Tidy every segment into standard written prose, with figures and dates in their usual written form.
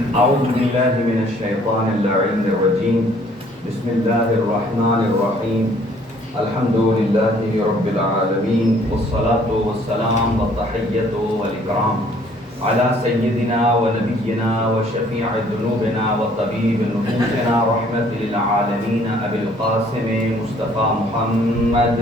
أعوذ بالله من الشيطان اللعين الرجيم. بسم الله الرحمن الرحيم. الحمد لله رب العالمين، والصلاة والسلام والتحية والإكرام على سيدنا ونبينا وشفيع ذنوبنا وطبيب نفوسنا رحمة للعالمين أبي القاسم مصطفى محمد.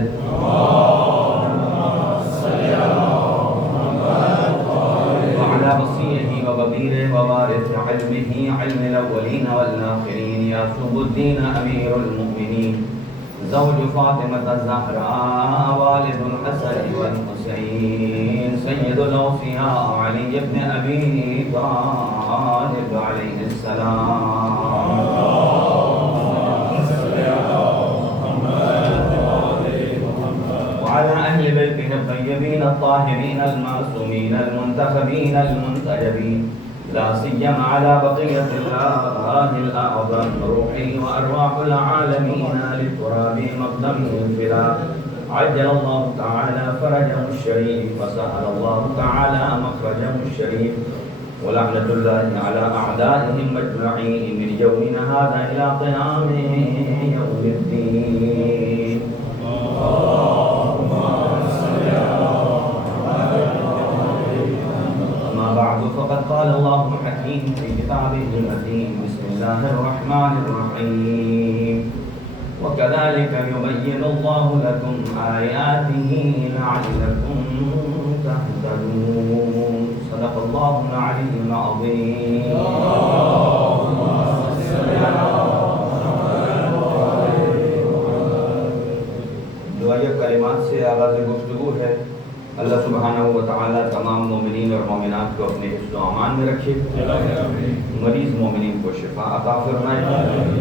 وعلى وصيه وبصيره ووارث علمه علم الأولين والآخرين يعصب الدين أمير المؤمنين زوج فاطمة الزهراء والد الحسن والحسين سيد الأوصياء علي بن أبي طالب عليه السلام. وعلى أهل بيته الطيبين الطاهرين المعصومين المنتخبين المنتجبين، لا سيما على بقية الله الأعظم روحي وأرواح العالمين للتراب مقدم الفراق. عجل الله تعالى فرجه الشريف وسهل الله تعالى مخرجه الشريف، ولعنة الله على أعدائهم أجمعين من يومنا هذا إلى قيام يوم الدين. بعد فقد قال الله الحكيم في كتابه المتين. بسم الله الرحمن الرحيم. وكذلك يبين الله لكم آياته لعلكم تهتدون. صدق الله العلي العظيم. دعائیہ کلمات سے آغاز گفتگو ہے. اللہ سبحانہ و تعالیٰ تمام مومنین اور مومنات کو اپنے حفظ و امان میں رکھے، مریض مومنین کو شفا عطا فرمائے.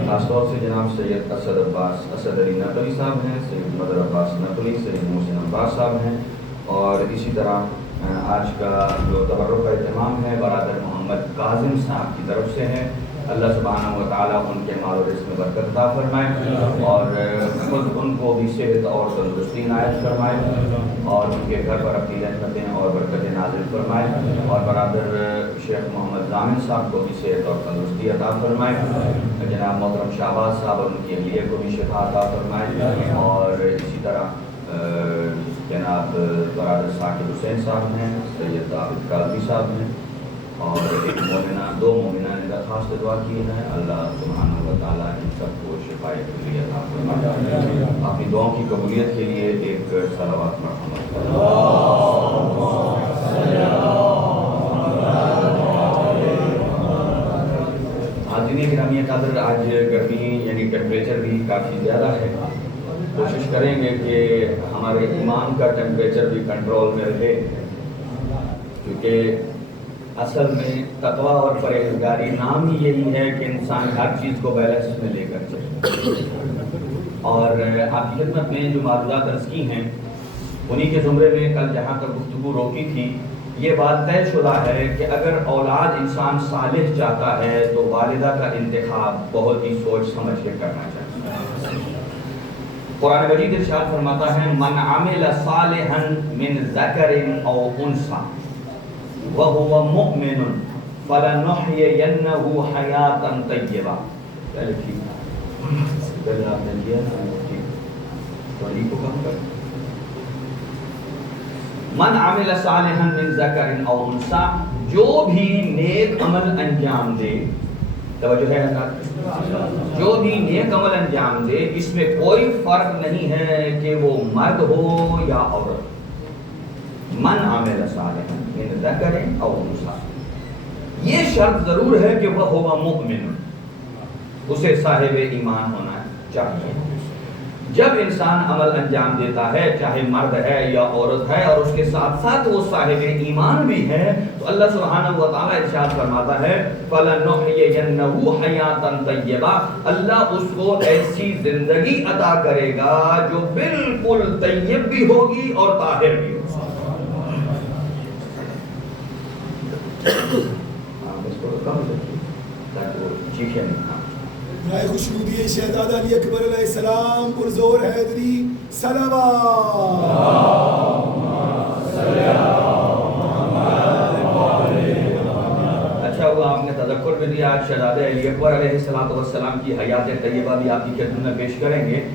خاص طور سے جناب سید اسد عباس اسد علی نقوی صاحب ہیں، سید مدر عباس نقوی، سید محسن عباس صاحب ہیں، اور اسی طرح آج کا جو تبرک کا اہتمام ہے برادر محمد کاظم صاحب کی طرف سے ہے. اللہ سبحانہ و تعالیٰ ان کے مال و رزق میں برکت عطا فرمائے، اور خود ان کو بھی صحت اور تندرستی عنایت فرمائے، اور ان کے گھر پر اپنی رحمتیں اور برکتیں نازل فرمائے، اور برادر شیخ محمد ضامن صاحب کو بھی صحت اور تندرستی عطا فرمائے. جناب محترم شہباز صاحب اور ان کی اہلیہ کو بھی شفا عطا فرمائے، اور اسی طرح جناب برادر ثاقب حسین صاحب ہیں، سید عابد کاظمی صاحب ہیں، اور ایک مومنہ دو مومنہ نے درخواست دعا کی ہے. اللہ سبحانہ و تعالیٰ ان سب کو شفاء کلیہ عطا فرمائے. اپنی دعاؤں کی قبولیت کے لیے ایک صلوات مرحمت. حاضرین گرامی قدر، آج گرمی یعنی ٹیمپریچر بھی کافی زیادہ ہے. کوشش کریں گے کہ ہمارے ایمان کا ٹیمپریچر بھی کنٹرول میں رہے، کیونکہ اصل میں تقویٰ اور پرہیزگاری نام ہی یہی ہے کہ انسان ہر چیز کو بیلنس میں لے کر چلے. اور آپ کی خدمت میں جو معلومات عرض کی ہیں انہی کے زمرے میں کل جہاں تک گفتگو روکی تھی، یہ بات طے شدہ ہے کہ اگر اولاد انسان صالح چاہتا ہے تو والدہ کا انتخاب بہت ہی سوچ سمجھ کے کرنا چاہیے. قرآن مجید ارشاد فرماتا ہے من عمل صالحا من ذکر او انثى وهو مؤمن فلنحيينه حياة طيبة. پہلے ٹھیک پہلے آپ نے کیا نا ٹھیک توڑی کو کم کر. من عمل صالحا من ذکر او انثى، جو بھی نیک عمل انجام دے، توجہ ہے حضرات، جو بھی نیک عمل انجام دے، اس میں کوئی فرق نہیں ہے کہ وہ مرد ہو یا عورت. من عمل صالحا من ذکر او انثى، یہ شرط ضرور ہے کہ وہ ہوا مؤمن، اسے صاحب ایمان ہونا چاہیے. جب انسان عمل انجام دیتا ہے چاہے مرد ہے یا عورت ہے اور اس کے ساتھ ساتھ وہ صاحب ایمان بھی ہے، تو اللہ سبحانہ و تعالیٰ ارشاد فرماتا ہے فَلَنُحْيِيَنَّهُ حَيَاةً طَيِّبَةً، اللہ اس کو ایسی زندگی عطا کرے گا جو بالکل طیب بھی ہوگی اور طاہر بھی ہوگی. برائے خوشنودی شہزادہ علی اکبر علیہ السلام پرزور حیدری صلوات. اچھا ہوا آپ نے تذکر بھی دیا. آج شہزادہ علی اکبر علیہ السلام کی حیات طیبہ بھی آپ کی خدمت میں پیش کریں گے.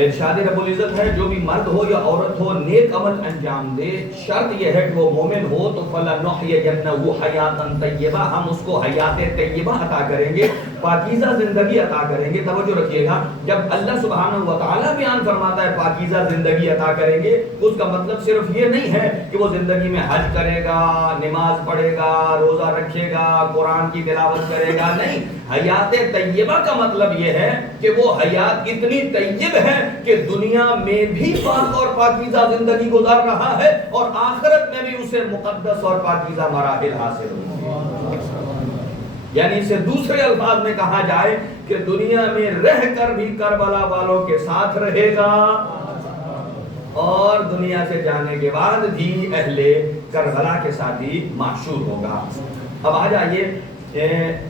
ارشاد رب العزت ہے جو بھی مرد ہو یا عورت ہو نیک عمل انجام دے، شرط یہ ہے کہ وہ مومن ہو تو فَلَنُحْيِيَنَّهُ حَيَاةً طَيِّبَةً، ہم اس کو حیات طیبہ عطا کریں گے، پاکیزہ زندگی عطا کریں گے. توجہ رکھیے گا، جب اللہ سبحانہ و تعالیٰ بیان فرماتا ہے پاکیزہ زندگی عطا کریں گے، اس کا مطلب صرف یہ نہیں ہے کہ وہ زندگی میں حج کرے گا، نماز پڑھے گا، روزہ رکھے گا، قرآن کی تلاوت کرے گا. نہیں، حیات طیبہ کا مطلب یہ ہے کہ وہ حیات اتنی طیب ہے کہ دنیا میں بھی پاک اور پاکیزہ زندگی گزار رہا ہے اور آخرت میں بھی اسے مقدس اور پاکیزہ مراحل حاصل ہوں گے. یعنی اسے دوسرے الفاظ میں کہا جائے کہ دنیا میں رہ کر بھی کربلا والوں کے ساتھ رہے گا اور دنیا سے جانے کے بعد بھی اہل کربلا کے ساتھ ہی محشور ہوگا. اب آ جائیے،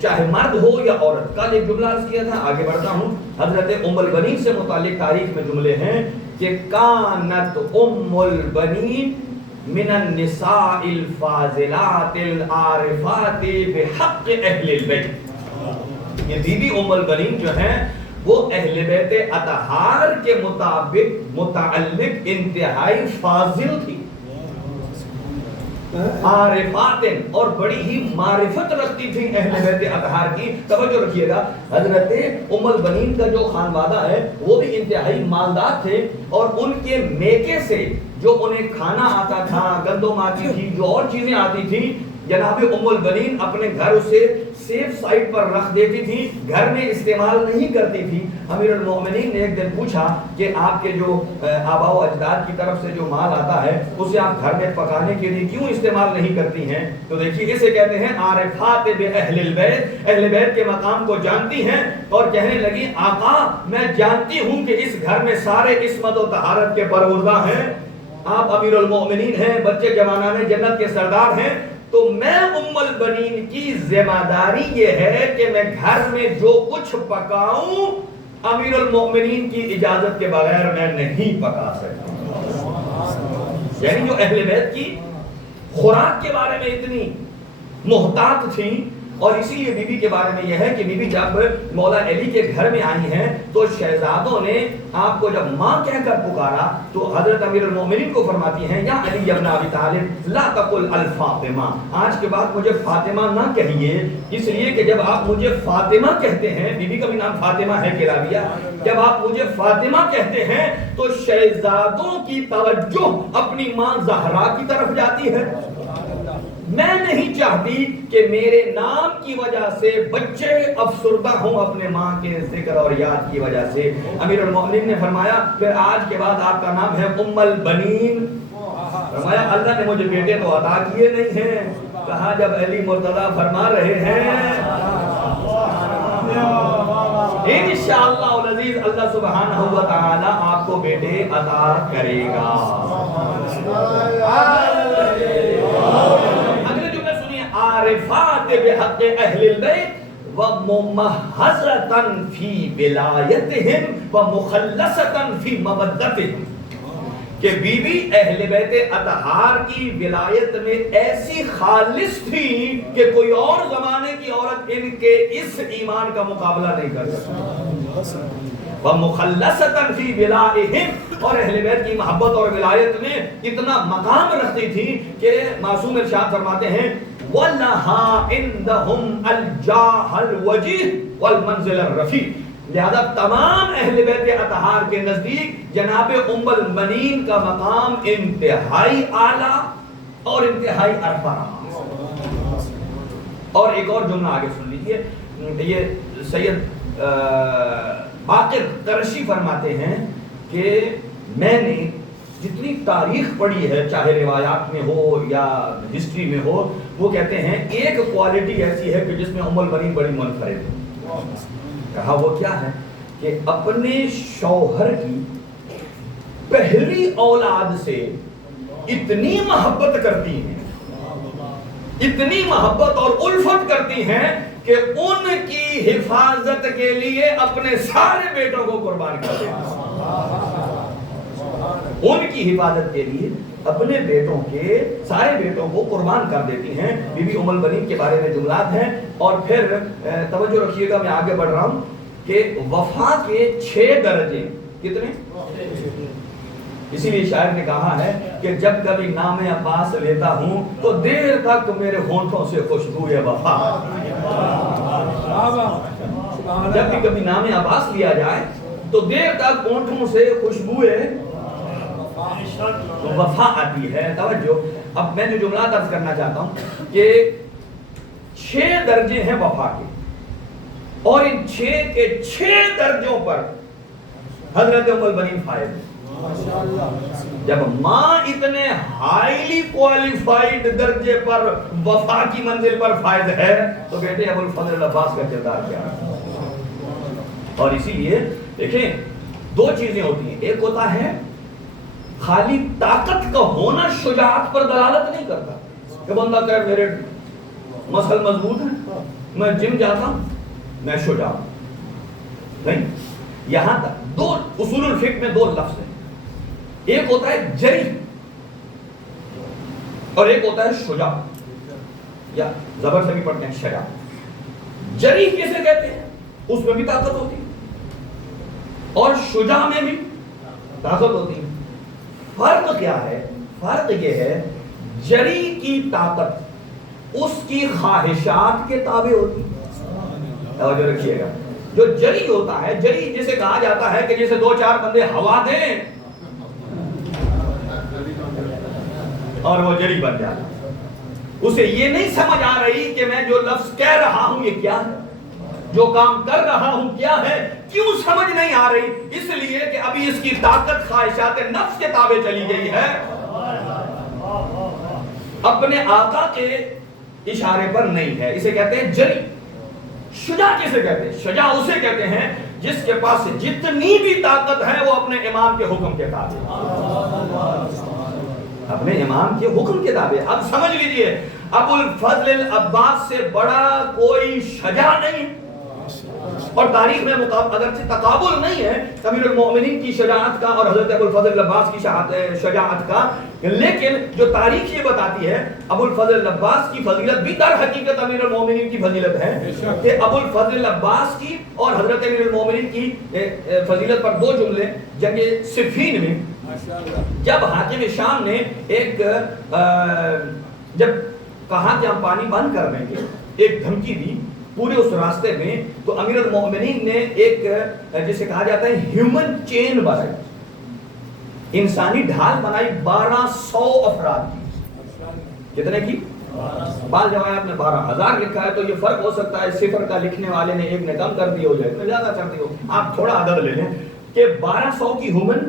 چاہے مرد ہو یا عورت. کل ایک جملہ عرض کیا تھا، آگے بڑھتا ہوں. حضرت ام البنین سے متعلق تاریخ میں جملے ہیں کہ کانت ام البنین من النساء الفاضلات العارفات بحق اہل البیت. یہ بی بی ام البنین جو ہیں وہ اہل بیت اطہار کے مطابق متعلق انتہائی فاضل تھی، عارفات، اور بڑی ہی معرفت رکھتی تھی اہل بیت اطہار کی. توجہ رکھیے گا، حضرت ام البنین کا جو خانوادہ ہے وہ بھی انتہائی مالدار تھے اور ان کے میکے سے جو انہیں کھانا آتا تھا، گندم آتی تھی، جو اور چیزیں آتی تھی، جناب ام البنین اپنے گھر اسے سیف سائٹ پر رکھ دیتی تھی، گھر میں استعمال نہیں کرتی تھی. امیر المومنین نے ایک دن پوچھا کہ آپ کے جو آباء و اجداد کی طرف سے جو مال آتا ہے اسے آپ گھر میں پکانے کے لیے کیوں استعمال نہیں کرتی ہیں؟ تو دیکھیے، اسے کہتے ہیں عارفات باہل البیت، اہل بیت کے مقام کو جانتی ہیں اور کہنے لگی آقا میں جانتی ہوں کہ اس گھر میں سارے عصمت و طہارت کے پروردہ ہیں، آپ امیر المومنین ہیں، بچے جوانان جنت کے سردار ہیں، تو میں ام البنین کی ذمہ داری یہ ہے کہ میں گھر میں جو کچھ پکاؤں امیر المومنین کی اجازت کے بغیر میں نہیں پکا سکتا. یعنی جو اہل بیت کی خوراک کے بارے میں اتنی محتاط تھیں. اور اسی لیے بی بی کے بارے میں یہ ہے کہ بی بی جب مولا علی کے گھر میں آئی ہیں تو شہزادوں نے آپ کو جب ماں کہہ کر پکارا تو حضرت امیر المومنین کو فرماتی ہیں یا علی ابن ابی طالب لا تقل الفاطمہ، آج کے بعد مجھے فاطمہ نہ کہیے، اس لیے کہ جب آپ مجھے فاطمہ کہتے ہیں، بی بی کا بھی نام فاطمہ ہے کلابیہ، جب آپ مجھے فاطمہ کہتے ہیں تو شہزادوں کی توجہ اپنی ماں زہرا کی طرف جاتی ہے. میں نہیں چاہتی کہ میرے نام کی وجہ سے بچے افسردہ ہوں اپنے ماں کے ذکر اور یاد کی وجہ سے. امیر المومنین نے فرمایا پھر آج کے بعد آپ کا نام ہے ام البنین. فرمایا اللہ نے مجھے بیٹے تو عطا کیے نہیں ہیں. کہا جب علی مرتضیٰ فرما رہے ہیں انشاءاللہ العزیز اللہ سبحانہ و تعالی آپ کو بیٹے عطا کرے گا. عارفات بحق اہل البیت وممحصة فی ولایتہم ومخلصة فی مودتہم، کہ بی بی اہل بیت اطہار کی ولایت میں ایسی خالص تھی کہ کوئی اور زمانے کی عورت ان کے اس ایمان کا مقابلہ نہیں کر سکتی. وَمُخَلَّصَةً فِي وِلَائِهِمْ، اور اہل بیت کی محبت اور ولایت میں اتنا مقام رکھتی تھی کہ معصوم ارشاد فرماتے ہیں وَلَهَا عِنْدَهُمْ الْجَاهَ الْوَجِيهُ وَالْمَنْزِلَ الرَّفِيعُ. لہذا تمام اہل بیت اطہار کے نزدیک جناب ام البنین کا مقام انتہائی اعلیٰ اور انتہائی عرفہ رہا. اور ایک اور جملہ آگے سن لیجئے، یہ سید باقر قرشی فرماتے ہیں کہ میں نے جتنی تاریخ پڑھی ہے چاہے روایات میں ہو یا ہسٹری میں ہو، وہ کہتے ہیں ایک کوالٹی ایسی ہے کہ جس میں ام البنین بڑی منفرد ہے. کہا وہ کیا ہے کہ اپنے شوہر کی پہلی اولاد سے اتنی محبت کرتی ہیں، اتنی محبت اور الفت کرتی ہیں کہ ان کی حفاظت کے لیے اپنے سارے بیٹوں کو قربان کر دیتے ہیں. ان کی حفاظت کے لیے اپنے بیٹوں کے سارے بیٹوں کو قربان کر دیتی ہیں. بی بی ام البنین کے بارے میں جملات ہیں. اور پھر توجہ رکھیے گا, میں آگے بڑھ رہا ہوں کہ وفا کے 6 درجے. کتنے؟ اسی لیے شاعر نے کہا ہے کہ جب کبھی نام عباس لیتا ہوں تو دیر تک میرے ہونٹوں سے خوشبو وفا. جب بھی کبھی نام عباس لیا جائے تو دیر تک ہونٹوں سے خوشبو وفا آتی ہے. توجہ, اب میں جو جملہ درج کرنا چاہتا ہوں کہ 6 درجے ہیں وفا کے, اور ان 6 کے 6 درجوں پر حضرت ام البنین فائز ہے. جب ماں اتنے ہائیلی کوالیفائڈ درجے پر وفا کی منزل پر فائز ہے تو بیٹے ابو الفضل عباس کا کردار کیا ہے. اور اسی لیے دیکھیں 2 چیزیں ہوتی ہیں. ایک ہوتا ہے خالی طاقت کا ہونا شجاعت پر دلالت نہیں کرتا کہ بندہ کہے میرے مسل مضبوط ہیں, میں جم جاتا ہوں, میں شجاع ہوں. نہیں, یہاں تک 2 اصول الفقہ میں 2 لفظ ہیں. ایک ہوتا ہے جری اور ایک ہوتا ہے شجاع, یا زبر سے بھی پڑھتے ہیں شجاع. جری کیسے کہتے ہیں؟ اس میں بھی طاقت ہوتی ہے اور شجاع میں بھی طاقت ہوتی ہے. فرق کیا ہے؟ فرق یہ ہے جری کی طاقت اس کی خواہشات کے تابع ہوتی ہے. توجہ رکھیے گا, جو جری ہوتا ہے, جری جسے کہا جاتا ہے کہ جیسے 2-4 بندے ہوا دیں اور وہ جری بن جاتا ہے. اسے یہ نہیں سمجھ آ رہی کہ میں جو لفظ کہہ رہا ہوں یہ کیا ہے, جو کام کر رہا ہوں کیا ہے. کیوں سمجھ نہیں آ رہی؟ اس لیے کہ ابھی اس کی طاقت خواہشات نفس کے تابع چلی گئی ہے, اپنے آقا کے اشارے پر نہیں ہے. اسے کہتے ہیں جری. شجاع کسے کہتے ہیں؟ شجاع اسے کہتے ہیں جس کے پاس جتنی بھی طاقت ہے وہ اپنے امام کے حکم کے تابع, اپنے امام کے حکم کے تابع. اب سمجھ لیجئے, ابو الفضل العباس سے بڑا کوئی شجاع نہیں. اور تاریخ میں اگرچہ تقابل نہیں ہے امیر المومنین کی شجاعت کا اور حضرت ابو الفضل العباس کی شجاعت کا, لیکن جو تاریخ یہ بتاتی ہے ابو الفضل العباس کی فضیلت بھی در حقیقت امیر المومنین کی فضیلت ہے کہ ابو الفضل العباس کی اور حضرت امیر المومنین کی فضیلت پر 2 جملے. جنگ صفین میں جب حاکم شام نے جب کہا کہ ہم پانی بند کر دیں گے, ایک دھمکی دی پورے اس راستے میں, تو امیر المومنین نے ایک جسے کہا جاتا ہے ہیومن چین بنائی, انسانی ڈھال بنائی 1200 افراد کی. کتنے کی؟ بعض روایات میں 12,000 لکھا ہے, تو یہ فرق ہو سکتا ہے صفر کا لکھنے والے نے ایک نے کم کر دی ہو جائے, تو زیادہ کر دی ہو, آپ تھوڑا عدد لے لیں کہ 1200 کی ہیومن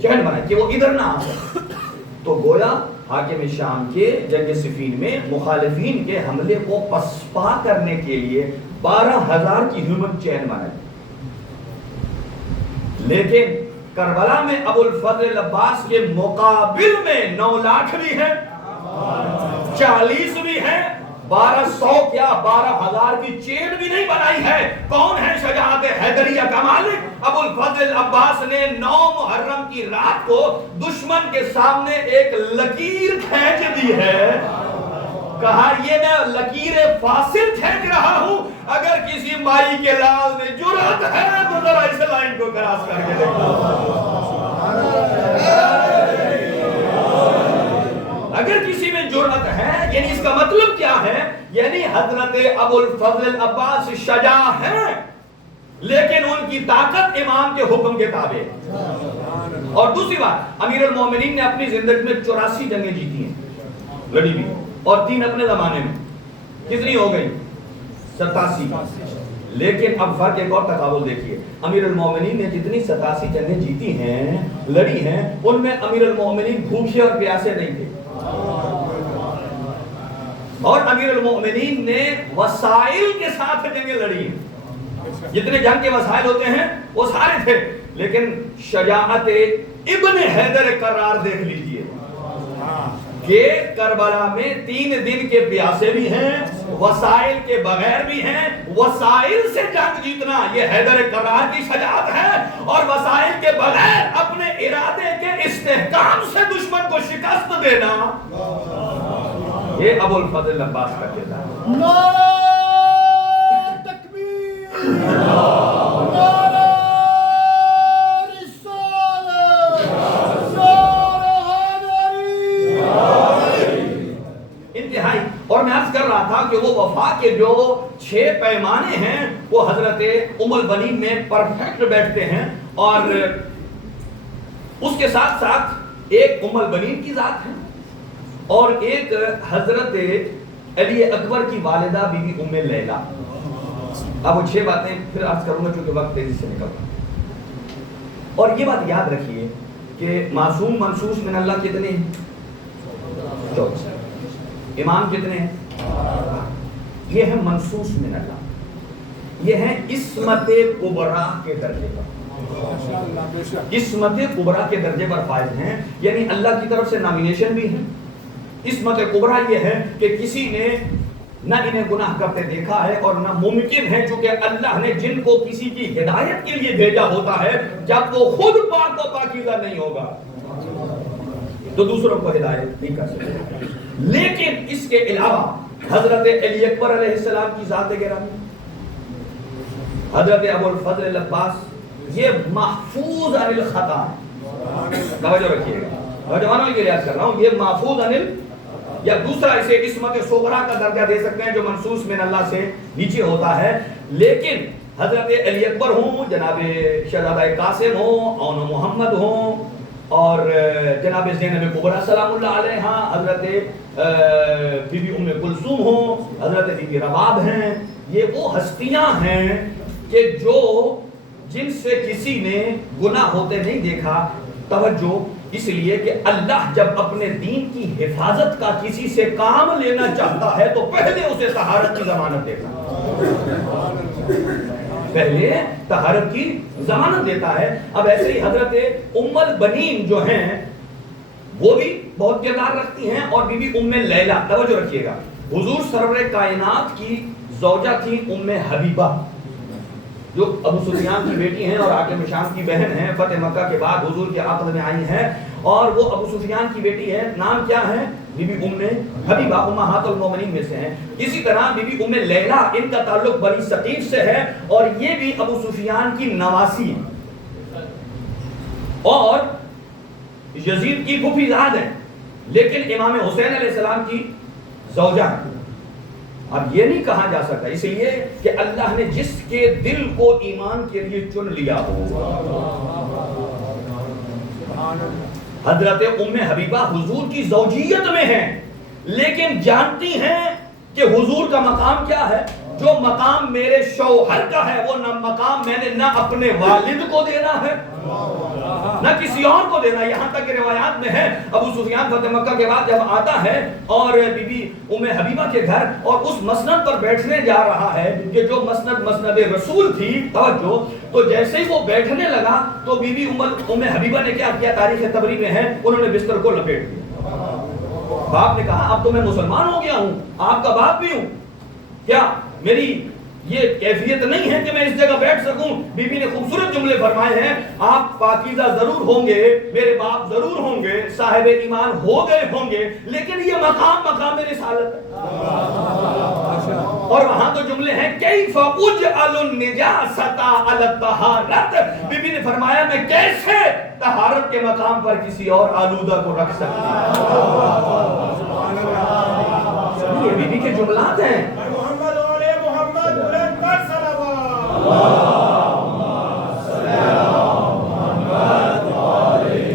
چین بنائی کہ وہ ادھر نہ آ سکے. تو گویا حاکم شام کے جنگ صفین میں مخالفین کے حملے کو پسپا کرنے کے لیے 12,000 کی ہیومن چین بنائی. لیکن کربلا میں ابو الفضل العباس کے مقابل میں 9 لاکھ بھی ہیں, 40 بھی ہیں, 1200 کیا 12,000 کی چین بھی نہیں بنائی ہے. کون ہے شجاعت حیدریہ کا مالک؟ ابو الفضل العباس نے 9 محرم کی رات کو دشمن کے سامنے ایک لکیر کھینچ دی ہے. کہا یہ میں لکیر فاصل کھینچ رہا ہوں, اگر کسی مائی کے لال میں جرأت ہے تو ذرا اس لائن کو کراس کر کے دیکھو. اگر کسی میں جرأت ہے, یعنی اس کا مطلب کیا ہے؟ یعنی حضرت ابو الفضل العباس شجاع ہیں لیکن ان کی طاقت امام کے حکم کے تابع. اور دوسری بات, امیر المومنین نے اپنی زندگی میں 84 جنگیں جیتی ہیں, لڑی بھی, اور 3 اپنے زمانے میں. کتنی ہو گئی؟ 87. لیکن اب فرق ایک اور تقابل دیکھیے, امیر المومنین نے جتنی 87 جنگیں جیتی ہیں, لڑی ہیں, ان میں امیر المومنین بھوکے اور پیاسے نہیں تھے, اور امیر المومنین نے وسائل کے ساتھ جنگیں لڑی ہیں. جتنے جنگ کے وسائل ہوتے ہیں وہ سارے تھے, لیکن شجاعت ابن حیدر کرار دیکھ لیجئے کہ کربلا میں 3 دن کے پیاسے بھی ہیں، وسائل کے بغیر بھی ہیں۔ وسائل سے جنگ جیتنا یہ حیدر کرار کی شجاعت ہے، اور وسائل کے بغیر اپنے ارادے کے استحکام سے دشمن کو شکست دینا یہ ابو الفضل عباس کا کردار ہے۔ نعرہ تکبیر، نعرہ رسالت، نعرہ حیدری۔ انتہائی، اور میں عرض کر رہا تھا کہ وہ وفا کے جو 6 پیمانے ہیں وہ حضرت ام البنین میں پرفیکٹ بیٹھتے ہیں، اور اس کے ساتھ ساتھ ایک ام البنین کی ذات ہے اور ایک حضرت علی اکبر کی والدہ بی بی ام لیلہ۔ اب وہ 6 باتیں پھر عرض کروں گا چونکہ وقت تیزی سے نکل رہا ہے۔ اور یہ بات یاد رکھیے کہ معصوم منصوص من اللہ کتنے ہیں؟ 14۔ امام کتنے ہیں؟ یہ ہے منصوص من اللہ، یہ ہے عصمت کبریٰ کے درجے پر، عصمت کبریٰ کے درجے پر فائز ہیں، یعنی اللہ کی طرف سے نامینیشن بھی ہے۔ عصمت کبریٰ یہ ہے کہ کسی نے نہ انہیں گناہ کرتے دیکھا ہے اور نہ ممکن ہے، چونکہ اللہ نے جن کو کسی کی ہدایت کے لیے بھیجا ہوتا ہے جب وہ خود پاک و پاکیزہ نہیں ہوگا تو دوسروں کو ہدایت نہیں کر سکتے۔ لیکن اس کے علاوہ حضرت علی اکبر علیہ السلام کی ذات گرامی، حضرت ابو الفضل عباس، یہ محفوظ عن الخطا ہے۔ توجہ رکھیے گا، نوجوانوں کے لیے عرض کر رہا ہوں، یہ محفوظ عن یا دوسرا اسے عصمت صغریٰ کا درجہ دے سکتے ہیں جو منصوص من اللہ سے نیچے ہوتا ہے۔ لیکن حضرت علی اکبر ہوں، جناب شہزادہ قاسم ہوں، اون محمد ہوں، اور جناب زینب کبریٰ سلام اللہ علیہا، حضرت بی بی ام کلثوم ہوں، حضرت بی بی رباب ہیں، یہ وہ ہستیاں ہیں کہ جن سے کسی نے گناہ ہوتے نہیں دیکھا۔ توجہ، اس لیے کہ اللہ جب اپنے دین کی حفاظت کا کسی سے کام لینا چاہتا ہے تو پہلے اسے طہارت کی ضمانت دیتا ہے، پہلے طہارت کی ضمانت دیتا ہے۔ اب ایسے ہی حضرت ام البنین جو ہیں وہ بھی بہت کردار رکھتی ہیں، اور بی بی ام لیلہ، توجہ رکھیے گا، حضور سرور کائنات کی زوجہ تھی ام حبیبہ جو ابو سفیان کی بیٹی ہیں اور حاکم شام کی بہن ہیں، فتح مکہ کے بعد حضور کے عقد میں آئی ہیں، اور وہ ابو سفیان کی بیٹی ہے، نام کیا ہے؟ بی بی ام حبیبہ، امہات المومنین میں سے ہیں۔ اسی طرح بی بی ام لیلہ، ان کا تعلق بنی ثقیف سے ہے، اور یہ بھی ابو سفیان کی نواسی ہے اور یزید کی پھوپھی زاد ہے، لیکن امام حسین علیہ السلام کی زوجہ ہے۔ اب یہ نہیں کہا جا سکتا، اس لیے کہ اللہ نے جس کے دل کو ایمان کے لیے چن لیا ہو۔ حضرت ام حبیبہ حضور کی زوجیت میں ہیں، لیکن جانتی ہیں کہ حضور کا مقام کیا ہے۔ جو مقام میرے شوہر کا ہے وہ مقام میں نے نہ اپنے والد کو دینا ہے نہ کسی اور کو دینا۔ یہاں تک کہ روایات میں ہے ابو سفیان فتح مکہ کے بعد جب آتا ہے اور بی بی ام حبیبہ کے گھر اور اس مسند پر بیٹھنے جا رہا ہے کہ جو مسند رسول تھی، توجہ، تو جیسے ہی وہ بیٹھنے لگا تو بی بی ام حبیبہ نے کیا کیا؟ تاریخ طبری میں ہے، انہوں نے بستر کو لپیٹ دیا۔ باپ نے کہا اب تو میں مسلمان ہو گیا ہوں، آپ کا باپ بھی ہوں، کیا میری یہ کیفیت نہیں ہے کہ میں اس جگہ بیٹھ سکوں؟ بی بی نے خوبصورت جملے فرمائے ہیں، آپ پاکیزہ ضرور ہوں گے، میرے باپ ضرور ہوں گے، صاحب ایمان ہو گئے ہوں گے، لیکن یہ مقام رسالت ہے۔ اور وہاں تو جملے ہیں کیف اجعل النجاست علی الطہارت، بی بی نے فرمایا میں کیسے طہارت کے مقام پر کسی اور آلودہ کو رکھ سکتی ہوں؟ یہ بی بی کے جملات ہیں۔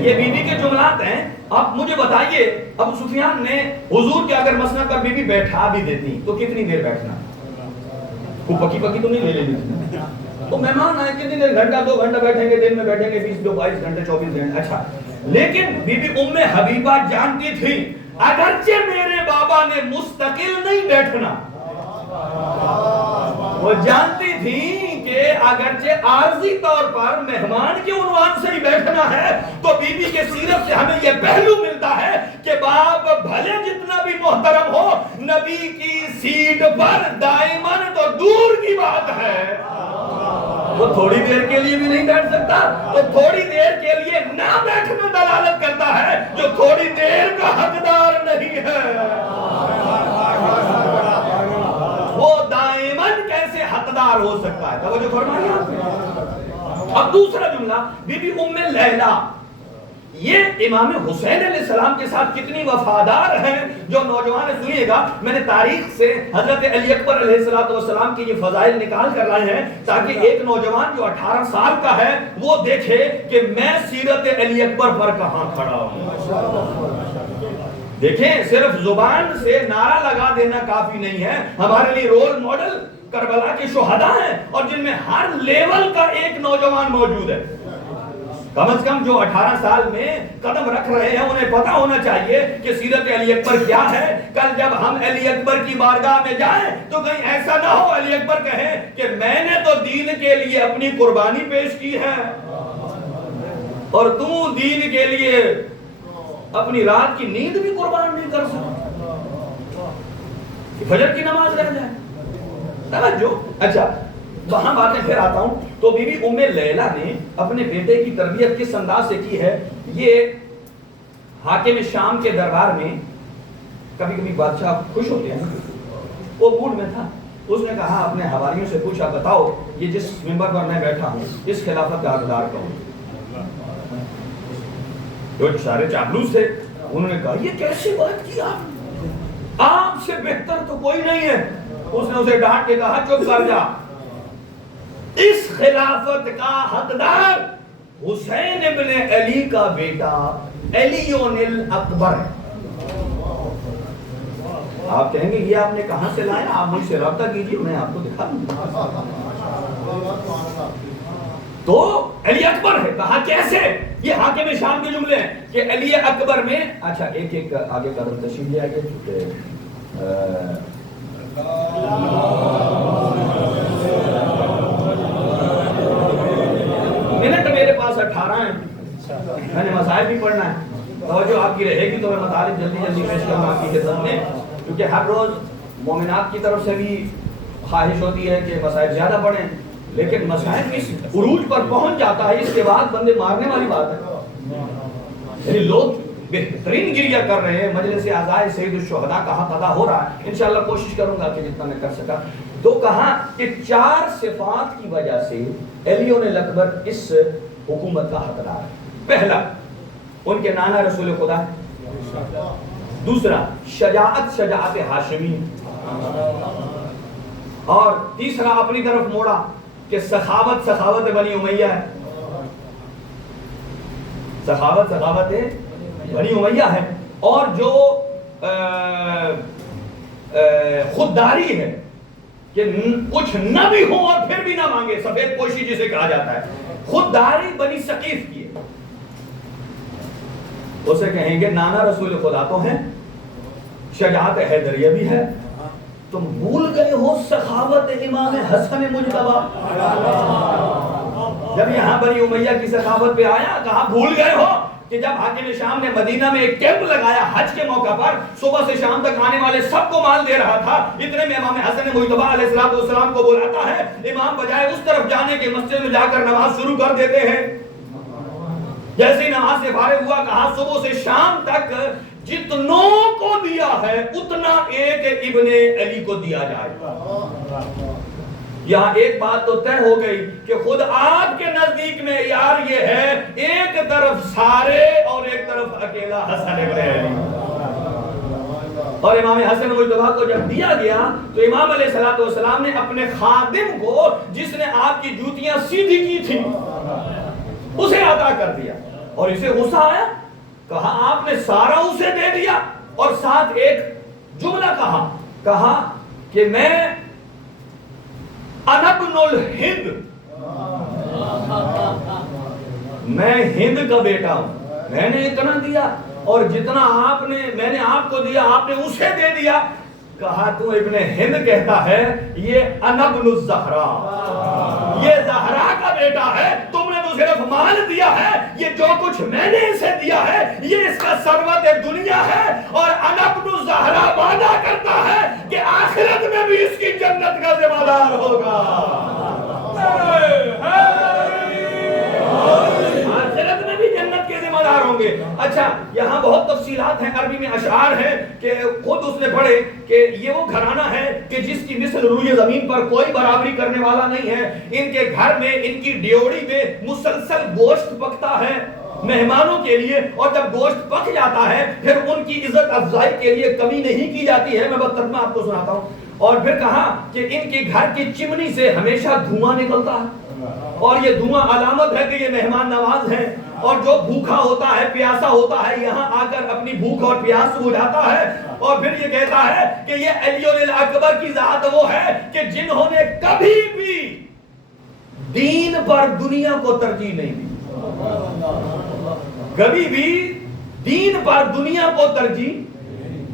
یہ بی بی کے جملات ہیں۔ اب مجھے بتائیے ابو سفیان نے حضور کے اگر مسند پر بی بی بیٹھا بھی دیتی تو کتنی دیر بیٹھنا؟ کوئی پکی تو نہیں لے لینی، تو مہمان آئے کتنی دیر، گھنٹہ 2 گھنٹہ بیٹھیں گے، دن میں بیٹھیں گے 20 22 گھنٹے 24 گھنٹے۔ اچھا، لیکن بی بی ام حبیبہ جانتی تھی اگرچہ میرے بابا نے مستقل نہیں بیٹھنا، وہ جانتی تھی کہ اگرچہ عارضی طور پر مہمان کے عنوان سے ہی بیٹھنا ہے تو بی بی کے سیرت سے ہمیں یہ پہلو ملتا ہے کہ باپ بھلے جتنا بھی محترم ہو، نبی کی سیٹ پر دائماً تو دور کی بات ہے وہ تھوڑی دیر کے لیے بھی نہیں بیٹھ سکتا، تو تھوڑی دیر کے لیے نہ بیٹھنا دلالت کرتا ہے جو تھوڑی دیر کا حقدار نہیں ہے وہ دائماً کیسے حقدار ہو سکتا ہے؟ توجہ فرمائیے آپ نے۔ اب دوسرا جملہ بی بی ام لیلہ، یہ امام حسین علیہ السلام کے ساتھ کتنی وفادار ہیں جو نوجوان سنیے گا، میں نے تاریخ سے حضرت علی اکبر علیہ السلام کی یہ فضائل نکال کر لائے ہیں تاکہ ایک نوجوان جو 18 سال کا ہے وہ دیکھے کہ میں سیرت علی اکبر پر کہاں کھڑا ہوں۔ دیکھیں صرف زبان سے نعرہ لگا دینا کافی نہیں ہے، ہمارے لیے رول ماڈل کربلا کے شہداء ہیں اور جن میں ہر لیول کا ایک نوجوان موجود ہے، کم از کم جو 18 سال میں قدم رکھ رہے ہیں انہیں پتا ہونا چاہیے کہ سیرت علی اکبر کیا ہے۔ کل جب ہم علی اکبر کی بارگاہ میں جائیں تو کہیں ایسا نہ ہو علی اکبر کہیں کہ میں نے تو دین کے لیے اپنی قربانی پیش کی ہے اور تو دین کے لیے اپنی رات کی نیند بھی قربان نہیں کر سکتا، فجر کی نماز رہ جائے۔ توجہ، اچھا وہاں باتیں پھر آتا ہوں تو بی بی ام لیلہ نے اپنے بیٹے کی تربیت کس انداز سے کی ہے۔ یہ حاکم شام کے دربار میں کبھی کبھی بادشاہ خوش ہوتے ہیں، وہ موڈ میں تھا، اس نے کہا اپنے حواریوں سے پوچھا بتاؤ یہ جس ممبر پر میں بیٹھا ہوں اس خلافت کا حقدار کون؟ جو سارے چاپلوس تھے انہوں نے کہا یہ کیسی بات کی آپ سے بہتر تو کوئی نہیں ہے۔ اس نے اسے ڈانٹ کے کہا چپ کر جا، اس خلافت کا حقدار حسین ابن علی کا بیٹا علی الاکبر ہے۔ آپ کہیں گے یہ آپ نے کہاں سے لایا؟ آپ مجھ سے رابطہ کیجیے میں آپ کو دکھا دوں۔ تو علی اکبر ہے، کہا کیسے؟ یہ حاکم شام کے جملے ہیں کہ علی اکبر میں، اچھا ایک ایک آگے قدم تشریف لے آگے چکے منٹ میرے پاس 18 ہیں، میں نے مسائل بھی پڑھنا ہے، توجہ آپ کی رہے گی تو میں مطالب جلدی جلدی پیش کروں آپ کی خدمت میں، کیونکہ ہر روز مومنات کی طرف سے بھی خواہش ہوتی ہے کہ مسائل زیادہ پڑھیں، لیکن مسائل اس عروج پر پہنچ جاتا ہے اس کے بعد بندے مارنے والی بات ہے۔ یعنی لوگ بہترین گریہ کر رہے ہیں، مجلس اعزائے سید الشہداء کا حق ادا ہو رہا ہے، انشاءاللہ کوشش کروں گا کہ جتنا میں کر سکا۔ تو کہا کہ 4 صفات کی وجہ سے علی الاکبر اس حکومت کا حقدار ہے۔ پہلا، ان کے نانا رسول خدا، دوسرا شجاعت ہاشمی، اور تیسرا اپنی طرف موڑا کہ سخاوت بنی امیہ ہے، سخاوت بنی امیہ ہے، اور جو خودداری ہے کہ کچھ نہ بھی ہو اور پھر بھی نہ مانگے، سفید پوشی جسے کہا جاتا ہے، خودداری بنی ثقیف کی ہے۔ اسے کہیں گے نانا رسول خدا تو ہیں، شجاعت حیدریہ بھی ہے، تم بھول گئے ہو سخاوت امام حسن مجتبی۔ جب یہاں بنی امیہ کی سخاوت پہ آیا کہا بھول گئے ہو کہ جب حاکم شام نے مدینہ میں ایک کیمپ لگایا حج کے موقع پر، صبح سے شام تک آنے والے سب کو مال دے رہا تھا، اتنے میں امام حسن مجتبی علیہ السلام کو بلاتا ہے، امام بجائے اس طرف جانے کے مسجد میں جا کر نماز شروع کر دیتے ہیں۔ جیسے نماز سے فارغ ہوا کہا صبح سے شام تک جتنوں کو دیا ہے اتنا ایک ابن علی کو دیا جائے۔ یہاں ایک بات تو طے ہو گئی کہ خود آپ کے نزدیک میں یار یہ ہے، ایک طرف سارے اور ایک طرف اکیلا حسن ابن علی۔ اور امام حسن مجتبی کو جب دیا گیا تو امام علیہ السلام نے اپنے خادم کو جس نے آپ کی جوتیاں سیدھی کی تھی اسے عطا کر دیا، اور اسے غصہ آیا، کہا آپ نے سارا اسے دے دیا، اور ساتھ ایک جملہ کہا کہ میں انا ابن الہند، میں ہند کا بیٹا ہوں، میں نے اتنا دیا اور جتنا میں نے آپ کو دیا آپ نے اسے دے دیا۔ کہا تو ابن ہند کہتا ہے، یہ انا ابن الزہرا، یہ زہرا کا بیٹا ہے، تم نے تو صرف مال دیا ہے، یہ جو کچھ میں نے اسے دیا ہے یہ اس کا ثروت دنیا ہے، اور انا ابن زہرا وعدہ کرتا ہے کہ آخرت میں بھی اس کی جنت کا ذمہ دار ہوگا۔ آخرت میں بھی جنت کے ذمہ دار ہوں گے۔ اچھا یہاں بہت تفصیلات ہیں، عربی میں اشعار ہیں کہ خود اس نے پڑھے کہ یہ وہ گھرانہ ہے کہ جس کی مثل روئے زمین پر کوئی برابری کرنے والا نہیں ہے، ان کے گھر میں ان کی ڈیوڑی میں مسلسل گوشت پکتا ہے مہمانوں کے لیے، اور جب گوشت پک جاتا ہے پھر ان کی عزت افزائی کے لیے کمی نہیں کی جاتی ہے۔ میں بس ترجمہ آپ کو سناتا ہوں۔ اور پھر کہا کہ ان کے گھر کی چمنی سے ہمیشہ دھواں نکلتا ہے، اور یہ دھواں علامت ہے کہ یہ مہمان نواز ہیں، اور جو بھوکا ہوتا ہے پیاسا ہوتا ہے یہاں آ کر اپنی بھوک اور پیاس بجھاتا ہے۔ اور پھر یہ کہتا ہے کہ یہ علی الاکبر کی ذات وہ ہے کہ جنہوں نے کبھی بھی دین پر دنیا کو ترجیح نہیں دی، کبھی بھی دین پر دنیا کو ترجیح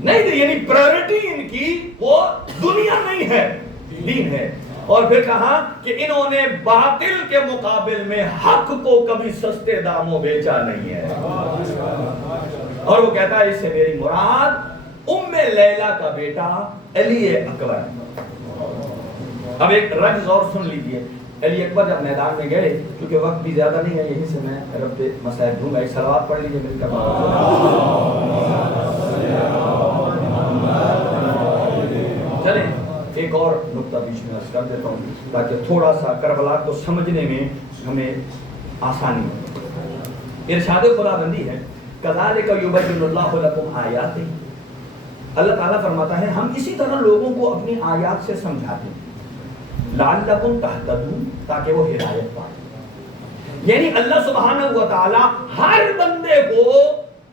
نہیں دی، یعنی پرائورٹی ان کی وہ دنیا نہیں ہے، دین ہے۔ اور پھر کہا کہ انہوں نے باطل کے مقابل میں حق کو کبھی سستے داموں بیچا نہیں ہے۔ اور وہ کہتا ہے اس سے میری مراد ام لیلہ کا بیٹا علی اکبر۔ اب ایک رمز اور سن لیجئے۔ علی اکبر جب میدان میں گئے، کیونکہ وقت بھی زیادہ نہیں ہے، یہیں سے میں رب مسائل دوں گا، ایک صلوات پڑھ لیجئے مل کر۔ چلیں ایک اور نقطہ بیچ میں عرض کر دیتا ہوں تاکہ تھوڑا سا کربلا کو سمجھنے میں ہمیں آسانی ہو۔ ارشاد خداوندی ہے کذالک یبین اللہ لکم آیاتہ، اللہ تعالیٰ فرماتا ہے ہم اسی طرح لوگوں کو اپنی آیات سے سمجھاتے ہیں، لعلکم تہتدون، تاکہ وہ ہدایت پائیں۔ یعنی اللہ سبحانہ و تعالیٰ ہر بندے کو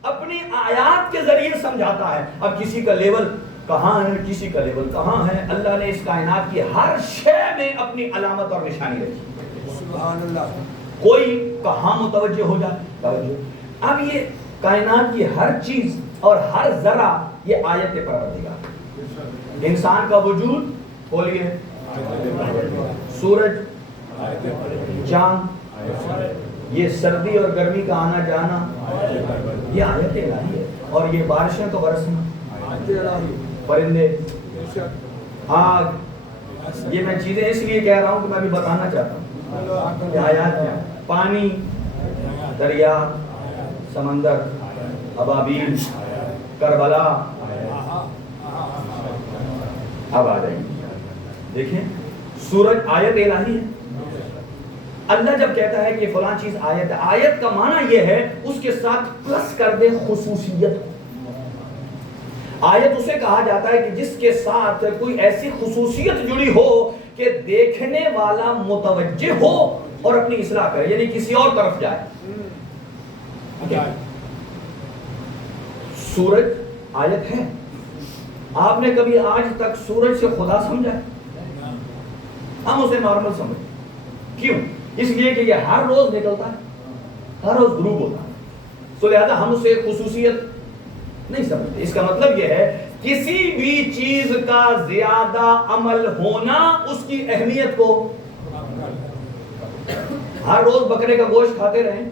اپنی آیات کے ذریعے سمجھاتا ہے۔ اب کسی کا لیول کہاں ہے، کسی کا لیول کہاں ہے، اللہ نے اس کائنات کی ہر شے میں اپنی علامت اور نشانی رکھی۔ سبحان اللہ۔ کوئی کہاں متوجہ ہو جائے توجہ۔ اب یہ کائنات کی ہر چیز اور ہر ذرہ یہ آیت پروردگار۔ انسان کا وجود بولیے، سورج، چاند، یہ سردی اور گرمی کا آنا جانا یہ آیت الہی ہے، اور یہ بارشیں تو برسنا، پرندے، آگ، یہ میں چیزیں اس لیے کہہ رہا ہوں کہ میں بھی بتانا چاہتا ہوں کہ آیات کیا، پانی، دریا، سمندر، ابابیل، کربلا۔ اب آ جائیں دیکھیں سورج آیت الہی ہے۔ اللہ جب کہتا ہے کہ فلاں چیز آیت ہے، آیت کا معنی یہ ہے اس کے ساتھ پلس کر دے خصوصیت۔ آیت اسے کہا جاتا ہے کہ جس کے ساتھ کوئی ایسی خصوصیت جڑی ہو کہ دیکھنے والا متوجہ ہو اور اپنی اصلاح کرے، یعنی کسی اور طرف جائے۔ سورج آیت ہے۔ آپ نے کبھی آج تک سورج سے خدا سمجھا ہے؟ ہم اسے نارمل سمجھیں۔ کیوں؟ اس لیے کہ یہ ہر روز نکلتا ہے، ہر روز غروب ہوتا ہے، سو لہذا ہم اسے خصوصیت نہیں سمجھتے۔ اس کا مطلب یہ ہے کسی بھی چیز کا زیادہ عمل ہونا اس کی اہمیت کو، ہر روز بکرے کا گوشت کھاتے رہیں،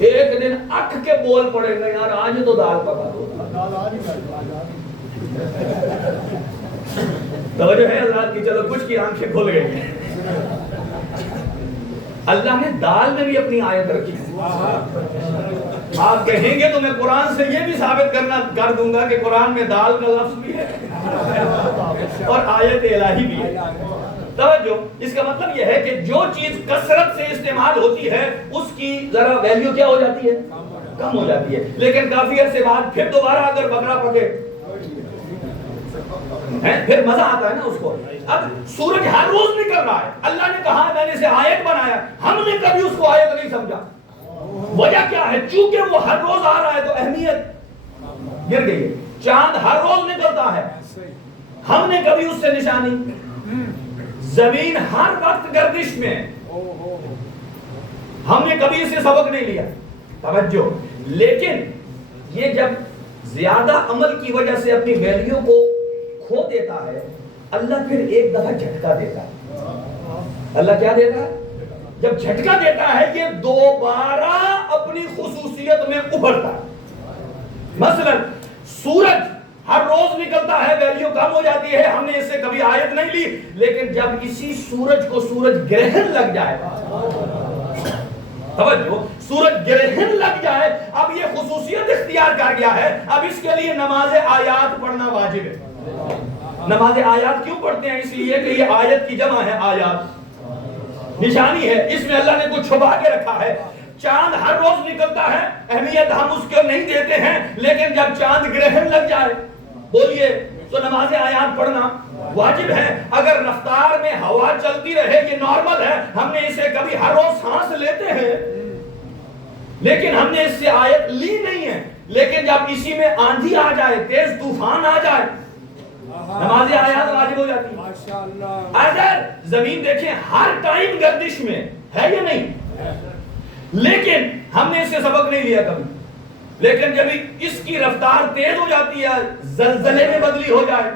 ایک دن اٹھ کے بول پڑے گا یار آج تو دال پکا دو، توجہ ہے حضرات کی، چلو کچھ کی آنکھیں کھل گئی ہیں۔ اللہ نے دال میں بھی اپنی آیت رکھی ہے۔ آپ کہیں گے تو میں قرآن سے یہ بھی ثابت کر دوں گا کہ قرآن میں دال کا لفظ بھی ہے اور آیت الہی بھی ہے۔ توجہ، اس کا مطلب یہ ہے کہ جو چیز کثرت سے استعمال ہوتی ہے اس کی ذرا ویلیو کیا ہو جاتی ہے، کم ہو جاتی ہے، لیکن کافی عرصے بعد پھر دوبارہ اگر بکرا پکے پھر مزہ آتا ہے نا اس کو۔ اب سورج ہر روز نکل رہا ہے، اللہ نے کہا میں نے اسے آیت بنایا، ہم نے کبھی اس کو آیت نہیں سمجھا۔ وجہ کیا ہے؟ چونکہ وہ ہر روز آ رہا ہے تو اہمیت گر گئی ہے۔ چاند ہر روز نکلتا ہے، ہم نے کبھی اس سے نشانی، زمین ہر وقت گردش میں، ہم نے کبھی اسے سبق نہیں لیا۔ توجہ، لیکن یہ جب زیادہ عمل کی وجہ سے اپنی ویلیو کو کھو دیتا ہے، اللہ پھر ایک دفعہ جھٹکا دیتا ہے۔ اللہ کیا دیتا ہے؟ جب جھٹکا دیتا ہے یہ دوبارہ اپنی خصوصیت میں ابھرتا ہے۔ مثلا سورج ہر روز نکلتا ہے، ویلیو کم ہو جاتی ہے، ہم نے اس سے کبھی آیت نہیں لی، لیکن جب اسی سورج کو سورج گرہن لگ جائے، توجہ، سورج گرہن لگ جائے، اب یہ خصوصیت اختیار کر گیا ہے، اب اس کے لیے نماز آیات پڑھنا واجب ہے۔ نماز آیات کیوں پڑھتے ہیں؟ اس لیے کہ یہ آیت کی جمع ہے، آیات نشانی ہے، اس میں اللہ نے کچھ چھپا کے رکھا ہے۔ چاند ہر روز نکلتا ہے، اہمیت ہم اس کو نہیں دیتے ہیں، لیکن جب چاند گرہن لگ جائے بولیے تو نماز آیات پڑھنا واجب ہے۔ اگر رفتار میں ہوا چلتی رہے یہ نارمل ہے، ہم نے اسے کبھی ہر روز سانس لیتے ہیں لیکن ہم نے اس سے آیت لی نہیں ہے، لیکن جب اسی میں آندھی آ جائے، تیز طوفان آ جائے، نماز آیات واجب ہو جاتی ہے۔ اگر زمین دیکھیں ہر ٹائم گردش میں ہے یا نہیں، لیکن ہم نے اس سے سبق نہیں لیا کبھی، لیکن جب اس کی رفتار تیز ہو جاتی ہے، زلزلے میں بدلی ہو جائے،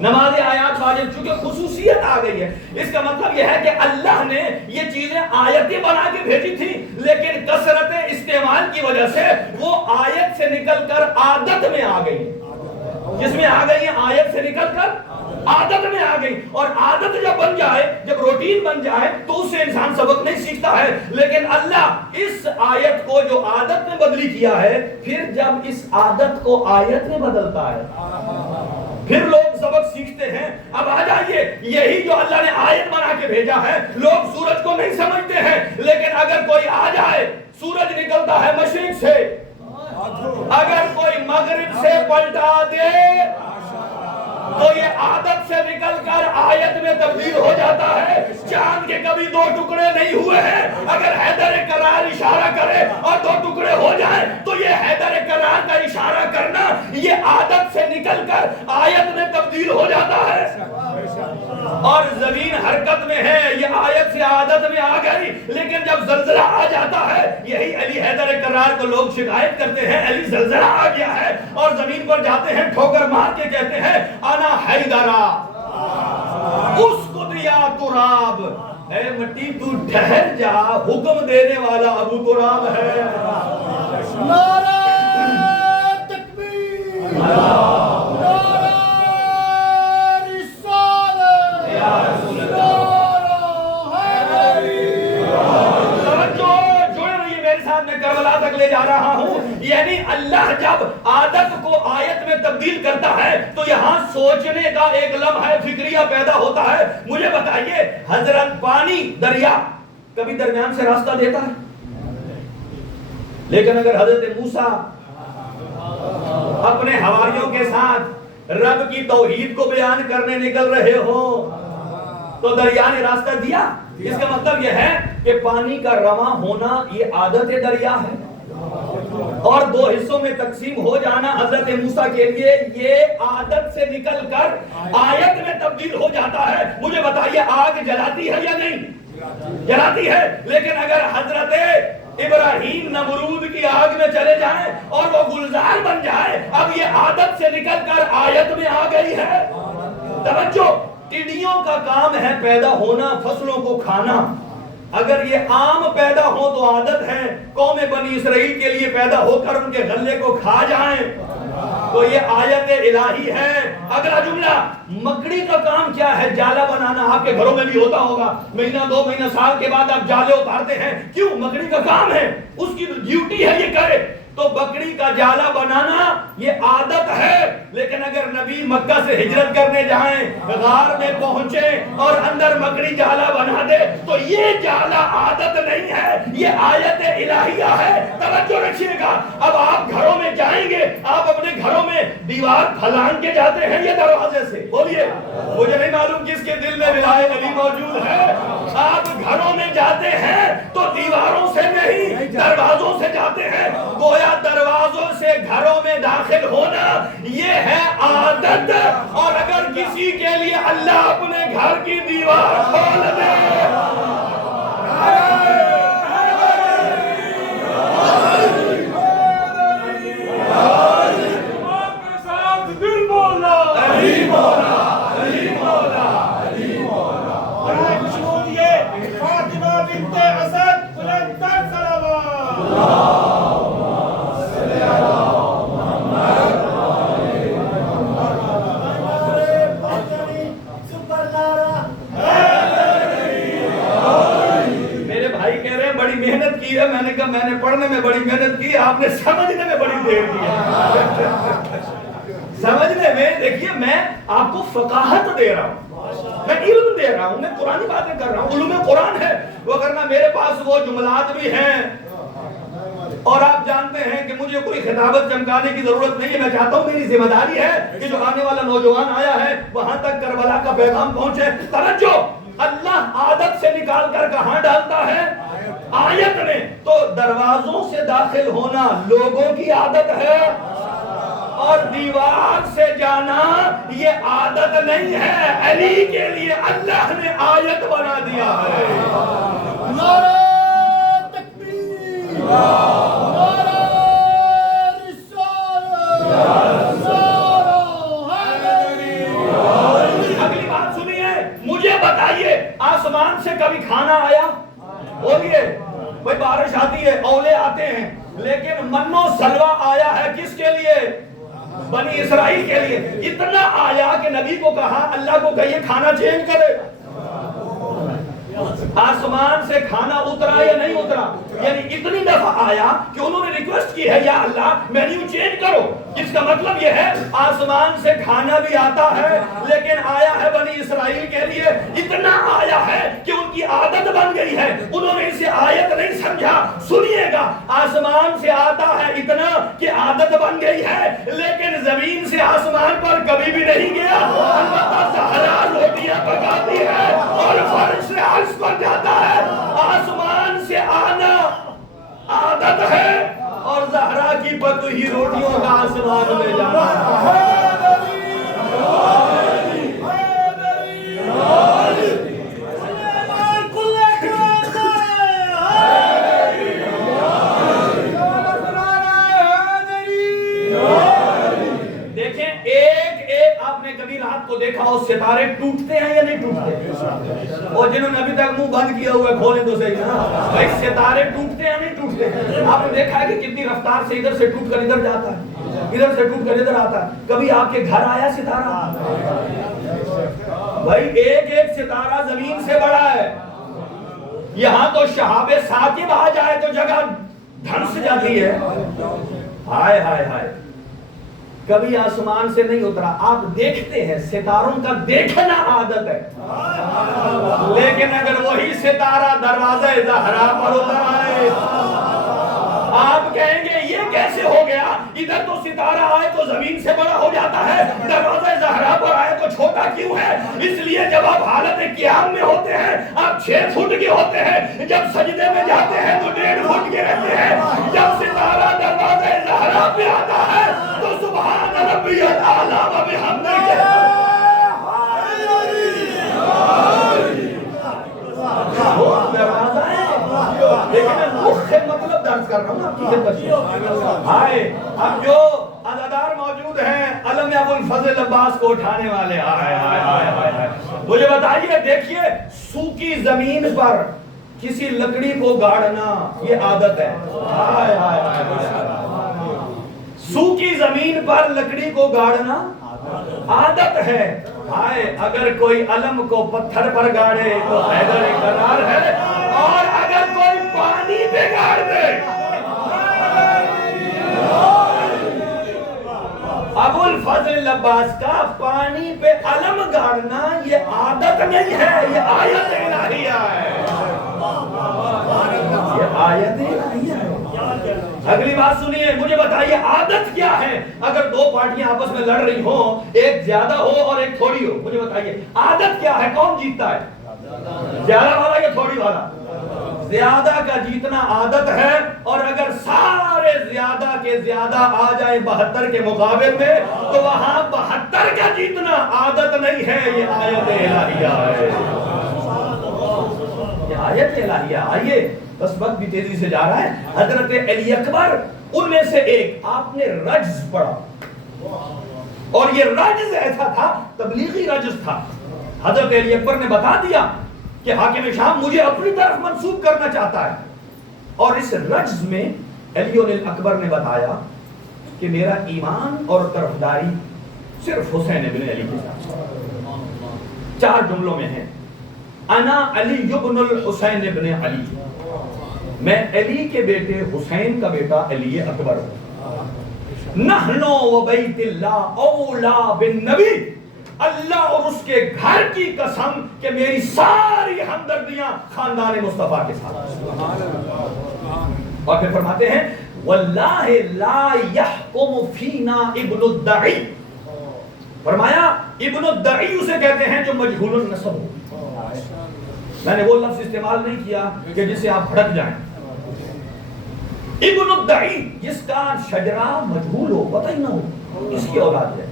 نماز آیات واجب، چونکہ خصوصیت آ گئی ہے۔ اس کا مطلب یہ ہے کہ اللہ نے یہ چیزیں آیتیں بنا کے بھیجی تھی، لیکن کثرت استعمال کی وجہ سے وہ آیت سے نکل کر عادت میں آ گئی۔ جس میں آ گئی ہیں آیت سے نکل کر عادت میں آ گئی، اور عادت جب بن جائے، جب روٹین بن جائے تو اس سے انسان سبق نہیں سیکھتا ہے، لیکن اللہ اس آیت کو جو عادت میں بدلی کیا ہے، پھر جب اس عادت کو آیت میں بدلتا ہے پھر لوگ سبق سیکھتے ہیں۔ اب آ جائیے، یہی جو اللہ نے آیت بنا کے بھیجا ہے، لوگ سورج کو نہیں سمجھتے ہیں، لیکن اگر کوئی آ جائے، سورج نکلتا ہے مشرق سے، اگر کوئی مغرب سے پلٹا دے تو یہ عادت سے نکل کر آیت میں تبدیل ہو جاتا ہے۔ چاند کے کبھی دو ٹکڑے نہیں ہوئے ہیں، اگر حیدر کرار اشارہ کرے اور دو ٹکڑے ہو جائیں تو یہ حیدر کرار کا اشارہ کرنا یہ عادت سے نکل کر آیت میں تبدیل ہو جاتا ہے۔ اور زمین حرکت میں ہے، یہ آیت سے عادت میں آ گئی، لیکن جب زلزلہ آ جاتا ہے، یہی علی حیدر کرار کو لوگ شکایت کرتے ہیں، علی زلزلہ آ گیا ہے، اور زمین پر جاتے ہیں، ٹھوکر مار کے کہتے ہیں انا حیدرہ اسکت یا تراب، اے مٹی تو ٹھہر جا، حکم دینے والا ابو تراب ہے۔ نعرہ تکبیر، نعرہ رسالت، نعرہ حیدری۔ توجہ، جڑے رہیے میرے ساتھ، میں کربلا تک لے جا رہا ہوں۔ یعنی اللہ جب عادت کو آیت میں تبدیل کرتا ہے تو یہاں سوچنے کا ایک لمحہ فکریہ پیدا ہوتا ہے۔ مجھے بتائیے، حضرت پانی دریا کبھی درمیان سے راستہ دیتا ہے؟ لیکن اگر حضرت موسیٰ اپنے حواریوں کے ساتھ رب کی توحید کو بیان کرنے نکل رہے ہوں تو دریا نے راستہ دیا؟ اس کا مطلب یہ ہے کہ پانی کا رواں ہونا یہ عادت دریا ہے، اور دو حصوں میں تقسیم ہو جانا حضرت موسیٰ کے لیے یہ عادت سے نکل کر آیت میں تبدیل ہو جاتا ہے۔ مجھے بتائیے، آگ جلاتی ہے یا نہیں؟ جلاتی ہے، لیکن اگر حضرت ابراہیم نمرود کی آگ میں چلے جائیں اور وہ گلزار بن جائے، اب یہ عادت سے نکل کر آیت میں آ گئی ہے۔ توجہ، ٹڈیوں کا کام ہے پیدا ہونا، فصلوں کو کھانا، اگر یہ عام پیدا ہو تو عادت ہے، قوم بنی اسرائیل کے لیے پیدا ہو کر ان کے غلے کو کھا جائیں تو یہ آیت الہی ہے۔ اگلا جملہ، مکڑی کا کام کیا ہے؟ جالا بنانا۔ آپ کے گھروں میں بھی ہوتا ہوگا، مہینہ دو مہینہ سال کے بعد آپ جالے اتارتے ہیں، کیوں؟ مکڑی کا کام ہے، اس کی ڈیوٹی ہے یہ کرے۔ تو بکری کا جالا بنانا یہ عادت ہے، لیکن اگر نبی مکہ سے ہجرت کرنے جائیں، غار میں پہنچے اور اندر مکڑی جالا بنا دے تو یہ جالا عادت نہیں ہے، یہ آیت الہیہ ہے۔ توجہ رکھیے گا۔ اب آپ گھروں میں جائیں گے، آپ اپنے گھروں میں دیوار پھلانگ کے جاتے ہیں یا دروازے سے؟ بولیے، مجھے نہیں معلوم کس کے دل میں ولایت علی موجود ہے۔ آپ گھروں میں جاتے ہیں تو دیواروں سے نہیں، دروازوں سے جاتے ہیں۔ گویا دروازوں سے گھروں میں داخل ہونا یہ ہے عادت، اور اگر کسی کے لیے اللہ اپنے گھر کی دیوار کھول دے، دل بولا علی مولا، علی مولا، علی مولا۔ کی ہے؟ میں نے کہا میں نے پڑھنے میں بڑی محنت کی ہے، آپ نے سمجھنے میں بڑی دیر کی ہے۔ سمجھنے میں دیکھیے میں آپ کو فقاہت دے رہا ہوں، میں علم دے رہا ہوں، میں قرآنی باتیں کر رہا ہوں، علوم قرآن ہے، وگرنہ میرے پاس وہ جملات بھی ہیں۔ اور آپ جانتے ہیں کہ مجھے کوئی خطابت چمکانے کی ضرورت نہیں ہے، میں چاہتا ہوں میری ذمہ داری ہے کہ جو آنے والا نوجوان آیا ہے وہاں تک کربلا کا پیغام پہنچے۔ توجہ، اللہ عادت سے نکال کر کہاں ڈالتا ہے؟ آیت میں۔ تو دروازوں سے داخل ہونا لوگوں کی عادت ہے، اور دیوار سے جانا یہ عادت نہیں ہے۔ علی کے لیے اللہ نے آیت بنا دیا ہے۔ نعرہ تکبیر، نعرہ رسالت، نعرہ حیدری۔ اگلی بات سنیے، مجھے بتائیے آسمان سے کبھی کھانا آیا؟ بولیے بھائی، بارش آتی ہے، اولے آتے ہیں، لیکن من و سلوہ آیا ہے کس کے لیے؟ بنی اسرائیل کے لیے۔ اتنا آیا کہ نبی کو کہا اللہ کو کہیے کھانا چینج کرے۔ آسمان سے کھانا اترا یا نہیں اترا؟ یعنی اتنی دفعہ آیا کہ انہوں نے ریکویسٹ کی ہے یا اللہ مینیو چینج کرو۔ اس کا مطلب یہ ہے آسمان سے کھانا بھی آتا ہے، لیکن آیا ہے بنی اسرائیل کے لیے۔ اتنا آیا ہے کہ ان کی عادت بن گئی ہے، انہوں نے اسے آیت نہیں سمجھا۔ سنیے گا، آسمان سے آتا ہے اتنا کہ عادت بن گئی ہے، لیکن زمین سے آسمان پر کبھی بھی نہیں گیا۔ البتہ زہرا روٹیاں پکاتی ہے اور فرش سے عرش پر جاتا ہے۔ آسمان سے آنا عادت ہے، اور زہرا کی پکی ہوئی روٹیوں کا آسمان میں جانا رات کو دیکھا ہو ستارے ٹوٹتے ہیں یا نہیں ٹوٹتے؟ اور جنہوں نے ابھی تک منہ بند کیا ہوا ہے کھولیں تو صحیح نا بھائی، ستارے ٹوٹتے ہیں یا نہیں ٹوٹتے؟ آپ نے دیکھا ہے کہ کتنی رفتار سے ادھر سے ٹوٹ کر ادھر جاتا ہے، ادھر سے ٹوٹ کر ادھر آتا ہے۔ کبھی آپ کے گھر آیا ستارہ؟ بھائی ایک ایک ستارہ زمین سے بڑا ہے۔ یہاں تو شہاب ثاقب آ جائے تو جگہ دھنس جاتی ہے۔ ہائے ہائے ہائے، کبھی آسمان سے نہیں اترا۔ آپ دیکھتے ہیں ستاروں کا دیکھنا عادت ہے، لیکن اگر وہی ستارہ دروازہ زہرا پر اتر آئے آپ کہیں گے یہ کیسے ہو گیا؟ ادھر تو ستارہ آئے تو زمین سے بڑا ہو جاتا ہے، دروازہ زہرا پر آئے تو چھوٹا کیوں ہے؟ اس لیے جب آپ حالت قیام میں ہوتے ہیں آپ 6 فٹ کے ہوتے ہیں، جب سجدے میں جاتے ہیں تو 1.5 فٹ کے رہتے ہیں۔ جب ستارہ دروازہ زہرا پہ آتا ہے تو سبحان ربی الاعلی و بحمدہ دروازہ ہے۔ لیکن میں مخ مطلب درج کر رہا ہوں آپ کی خدمت میں۔ ہائے، اب جو عزادار موجود ہیں علم ابو الفضل عباس کو اٹھانے والے، ہائے ہائے ہائے ہائے، مجھے بتائیے، دیکھیے سوکی زمین پر کسی لکڑی کو گاڑنا یہ عادت ہے۔ ہائے ہائے ہائے، سوکی زمین پر لکڑی کو گاڑنا عادت ہے۔ ہائے، اگر کوئی علم کو پتھر پر گاڑے تو حیدر قرار ہے، اور اگر کوئی پانی پہ گاڑ دے۔ ابو الفضل عباس کا پانی پہ علم گاڑنا یہ عادت نہیں ہے، یہ آیت الہیہ ہے، یہ آیت الہیہ ہے۔ اگلی بات سنیے، مجھے بتائیے عادت کیا ہے؟ اگر 2 پارٹیاں آپس میں لڑ رہی ہوں، ایک زیادہ ہو اور ایک تھوڑی ہو، مجھے بتائیے عادت کیا ہے؟ کون جیتتا ہے؟ زیادہ والا یا تھوڑی والا؟ زیادہ کا جیتنا عادت ہے، اور اگر سارے زیادہ کے زیادہ آ جائیں 72 کے مقابل میں تو وہاں 72 کا جیتنا عادت نہیں ہے، یہ آیت الہیہ ہے، یہ آیت الہیہ۔ آئیے، بس وقت بھی تیزی سے جا رہا ہے۔ حضرت علی اکبر ان میں سے ایک، آپ نے رجز پڑھا، اور یہ رجز ایسا تھا، تبلیغی رجز تھا۔ حضرت علی اکبر نے بتا دیا کہ حاکم شام مجھے اپنی طرف منسوب کرنا چاہتا ہے، اور اس رجز میں علی اکبر نے بتایا کہ میرا ایمان اور طرفداری صرف حسین ابن علی کے ساتھ۔ 4 جملوں میں ہے، انا علی ابن الحسین ابن علی، میں علی کے بیٹے حسین کا بیٹا علی اکبر ہوں۔ نحنو و بیت اللہ اولا بالنبی، اللہ اور اس کے گھر کی قسم کہ میری ساری ہمدردیاں خاندان مصطفیٰ کے ساتھ۔ اور پھر فرماتے ہیں واللہ لا یحکم فینا ابن الدعی، فرمایا ابن الدعی اسے کہتے ہیں جو مجہول النسب ہو۔ میں نے وہ لفظ استعمال نہیں کیا کہ جسے آپ بھڑک جائیں۔ ابن الدعی جس کا شجرہ مجہول ہو، پتہ ہی نہ ہو اس کی اولاد ہے۔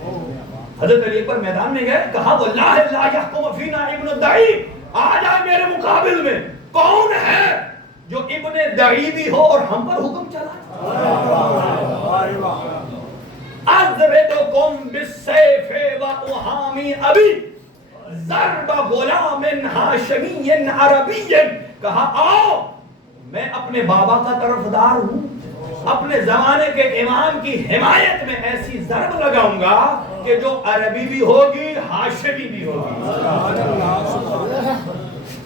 حضرت علی پر میدان میں گئے، کہا واللہ لا یحکم فینا ابن الدعی، آ جائے میرے مقابل میں، کون ہے جو ابن دعی بھی ہو اور ہم پر حکم چلائے؟ اضربکم بالسیف و احامی ابی ضرب غلام ہاشمی عربی، کہا آؤ میں اپنے بابا کا طرفدار ہوں، اپنے زمانے کے امام کی حمایت میں ایسی ضرب لگاؤں گا کہ جو عربی بھی ہوگی ہاشمی بھی ہوگی۔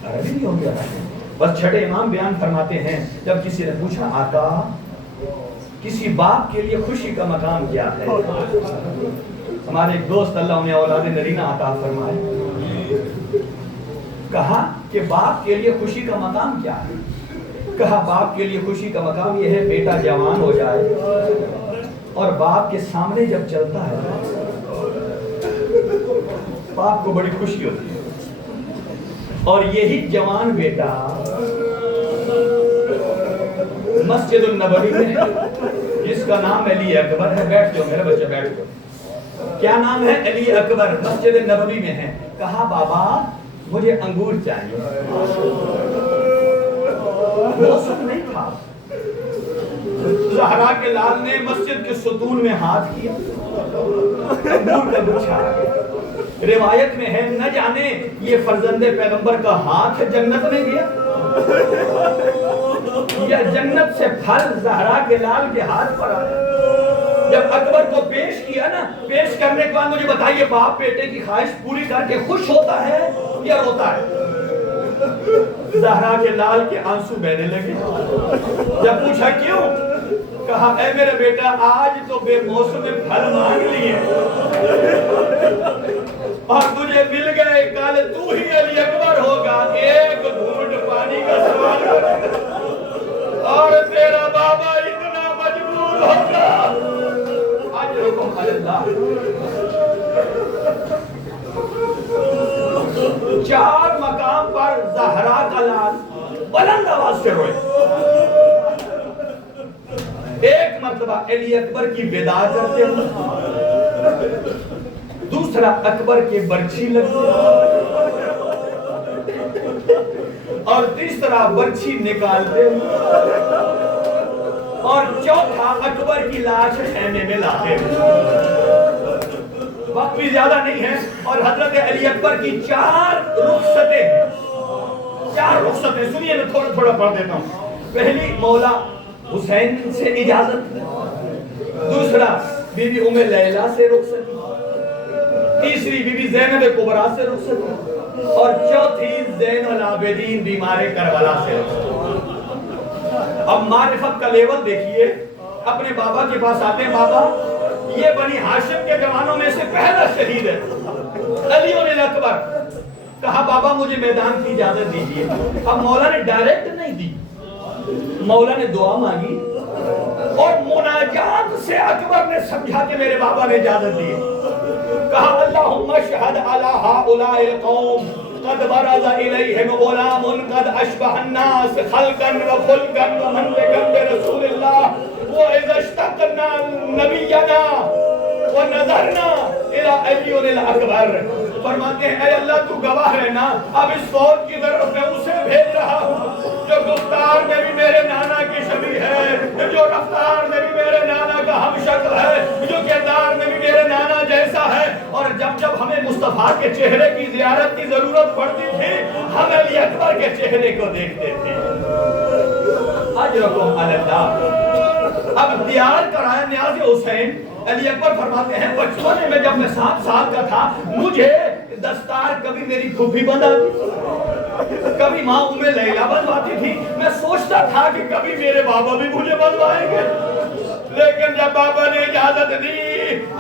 عربی بھی ہوگی بس۔ چھٹے امام بیان فرماتے ہیں جب کسی نے پوچھا آقا کسی باپ کے لیے خوشی کا مقام کیا ہے؟ ہمارے ایک دوست اللہ انہیں اولاد نرینہ عطا فرمائے، کہا کہ باپ کے لیے خوشی کا مقام کیا ہے؟ کہا باپ کے لیے خوشی کا مقام یہ ہے بیٹا جوان ہو جائے اور باپ کے سامنے جب چلتا ہے باپ کو بڑی خوشی ہوتی ہے، اور یہی جوان بیٹا مسجد النبوی میں جس کا نام علی اکبر ہے، بیٹھ جاؤ میرے بچے بیٹھ جاؤ، کیا نام ہے؟ علی اکبر، مسجد النبوی میں ہے۔ کہا بابا مجھے انگور چاہیے، موسم نہیں تھا، زہرا کے لال نے مسجد کے ستون میں ہاتھ کیا، انگور کا گچھا آ گیا۔ روایت میں ہے نہ جانے یہ فرزند پیغمبر کا ہاتھ جنت میں گیا یا جنت سے پھل زہرا کے لال کے ہاتھ پر آیا۔ جب اکبر کو پیش کیا نا، پیش کرنے کے بعد مجھے بتائیے باپ بیٹے کی خواہش پوری کر کے خوش ہوتا ہے یا روتا ہے؟ زہرا کے لال کے آنسو بہنے لگے۔ جب پوچھا کیوں؟ کہا اے میرے بیٹا آج تو بے موسم پھل مانگ لیے اور تجھے مل گئے، کل تو ہی علی اکبر ہوگا، ایک گھونٹ پانی کا سوال کرے اور تیرا بابا اتنا مجبور ہوگا۔ اجرکم علی اللہ۔ 4 مقام پر زہرا کا لال بلند آواز سے روئے۔ ایک مرتبہ علی اکبر کی ودا کرتے ہوئے، دوسرا اکبر کے برچھی لگتے اور تیسرا برچھی نکالتے ہوئے اور چوتھا اکبر کی لاش خیمے میں لاتے ہوئے۔ وقت بھی زیادہ نہیں ہے اور حضرت علی اکبر کی 4 رخصتیں ہیں۔ 4 رخصتیں سنیے، میں تھوڑا تھوڑا پڑھ دیتا ہوں۔ پہلی مولا حسین سے اجازت، دوسرا بی بی ام لیلہ سے رخصت، تیسری بی بی زینب کبریٰ سے رخصت اور چوتھی زین العابدین بیمار کربلا سے رخصت۔ اب معرفت کا لیول دیکھیے، اپنے بابا کے پاس آتے ہیں، بابا یہ بنی ہاشم کے جوانوں میں سے پہلا شہید ہے علی اکبر۔ کہا بابا مجھے میدان کی اجازت دیجیے۔ اب مولا نے ڈائریکٹ نہیں دی، مولا نے دعا مانگی اور مناجات سے اکبر نے سمجھا کہ میرے بابا نے اجازت دی۔ کہا اللہم اشہد علی ہؤلاء القوم قد برز الیہم غلام قد اشبہ الناس خلقا وخلقا ومنطقا برسول اللہ وَإِذَا اشْتَقْنَا نَبِيَّنَا وَنَظَرْنَا إِلَىٰ عَلِيٌّ الْأَكْبَرِ۔ فرماتے ہیں اے اللہ تو گواہ ہے نا، اب اس فوج کی طرف میں اسے بھیج رہا ہوں جو گفتار میں بھی میرے نانا کی شبیہ ہے، جو رفتار میں بھی میرے نانا کا ہم شکل ہے، جو کردار میں بھی میرے نانا جیسا ہے، اور جب جب ہمیں مصطفیٰ کے چہرے کی زیارت کی ضرورت پڑتی تھی ہم علی اکبر کے چہرے کو دیکھتے تھے۔ اجرکم علی اللہ۔ اب اختیار کرایا نیاز حسین۔ علی اکبر فرماتے ہیں بچپنے میں جب میں 7 سال کا تھا مجھے دستار کبھی میری پھوپھی بندھا دی، کبھی ماں امّ لیلا بنواتی تھی، میں سوچتا تھا کہ کبھی میرے بابا بھی مجھے بنوائیں گے، لیکن جب بابا نے اجازت دی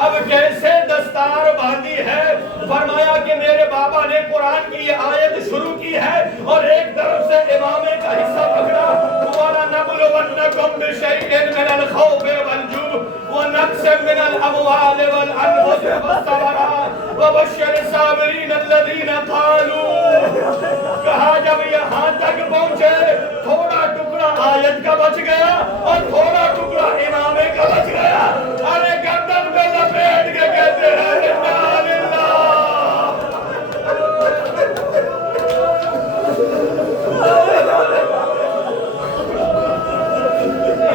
اب کیسے دستار باندھی ہے، فرمایا کہ میرے بابا نے قرآن کی یہ آیت شروع کی ہے اور ایک طرف سے امامے کا حصہ پکڑا، وَلَنَبْلُوَنَّكُمْ بِشَيْءٍ مِّنَ الْخَوْفِ وَالْجُوعِ وَنَقْصٍ مِّنَ الْأَمْوَالِ وَالْأَنفُسِ وَالثَّمَرَاتِ وَبَشِّرِ الصَّابِرِينَ الَّذِينَ قَالُوا، کہا جب یہاں تک پہنچے تھوڑا ٹکڑا آیت کا بچ گیا اور تھوڑا ٹکڑا امامے کا بچ گیا، ارے گردن پہ لپیٹ کے کہتے ہیں اِنَّا لِلَّهِ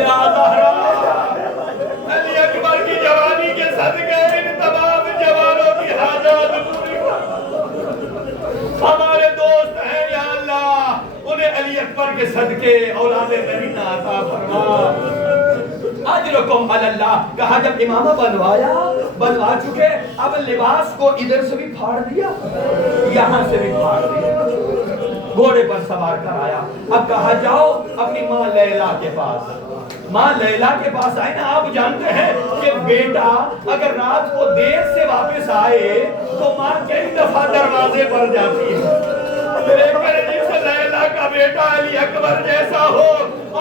یا زہرا، علی اکبر کی جوانی کے صدقے ان تمام جوانوں کی حاجات پوری کر، ہمارے دوست ہیں یا اللہ انہیں علی اکبر کے صدقے اولاد نبی عطا فرما، اجرکم علی اللہ۔ کہا جب امامہ بنوا چکے اب لباس کو ادھر سے بھی پھاڑ دیا یہاں سے بھی پھاڑ دیا، گھوڑے پر سوار کر آیا، اب کہا جاؤ اپنی ماں لیلا کے پاس۔ ماں لیلا کے پاس آئے نا، آپ جانتے ہیں کہ بیٹا اگر رات کو دیر سے واپس آئے تو ماں کئی دفعہ دروازے پر جاتی ہے، لیکن جس لیلا کا بیٹا علی اکبر جیسا ہو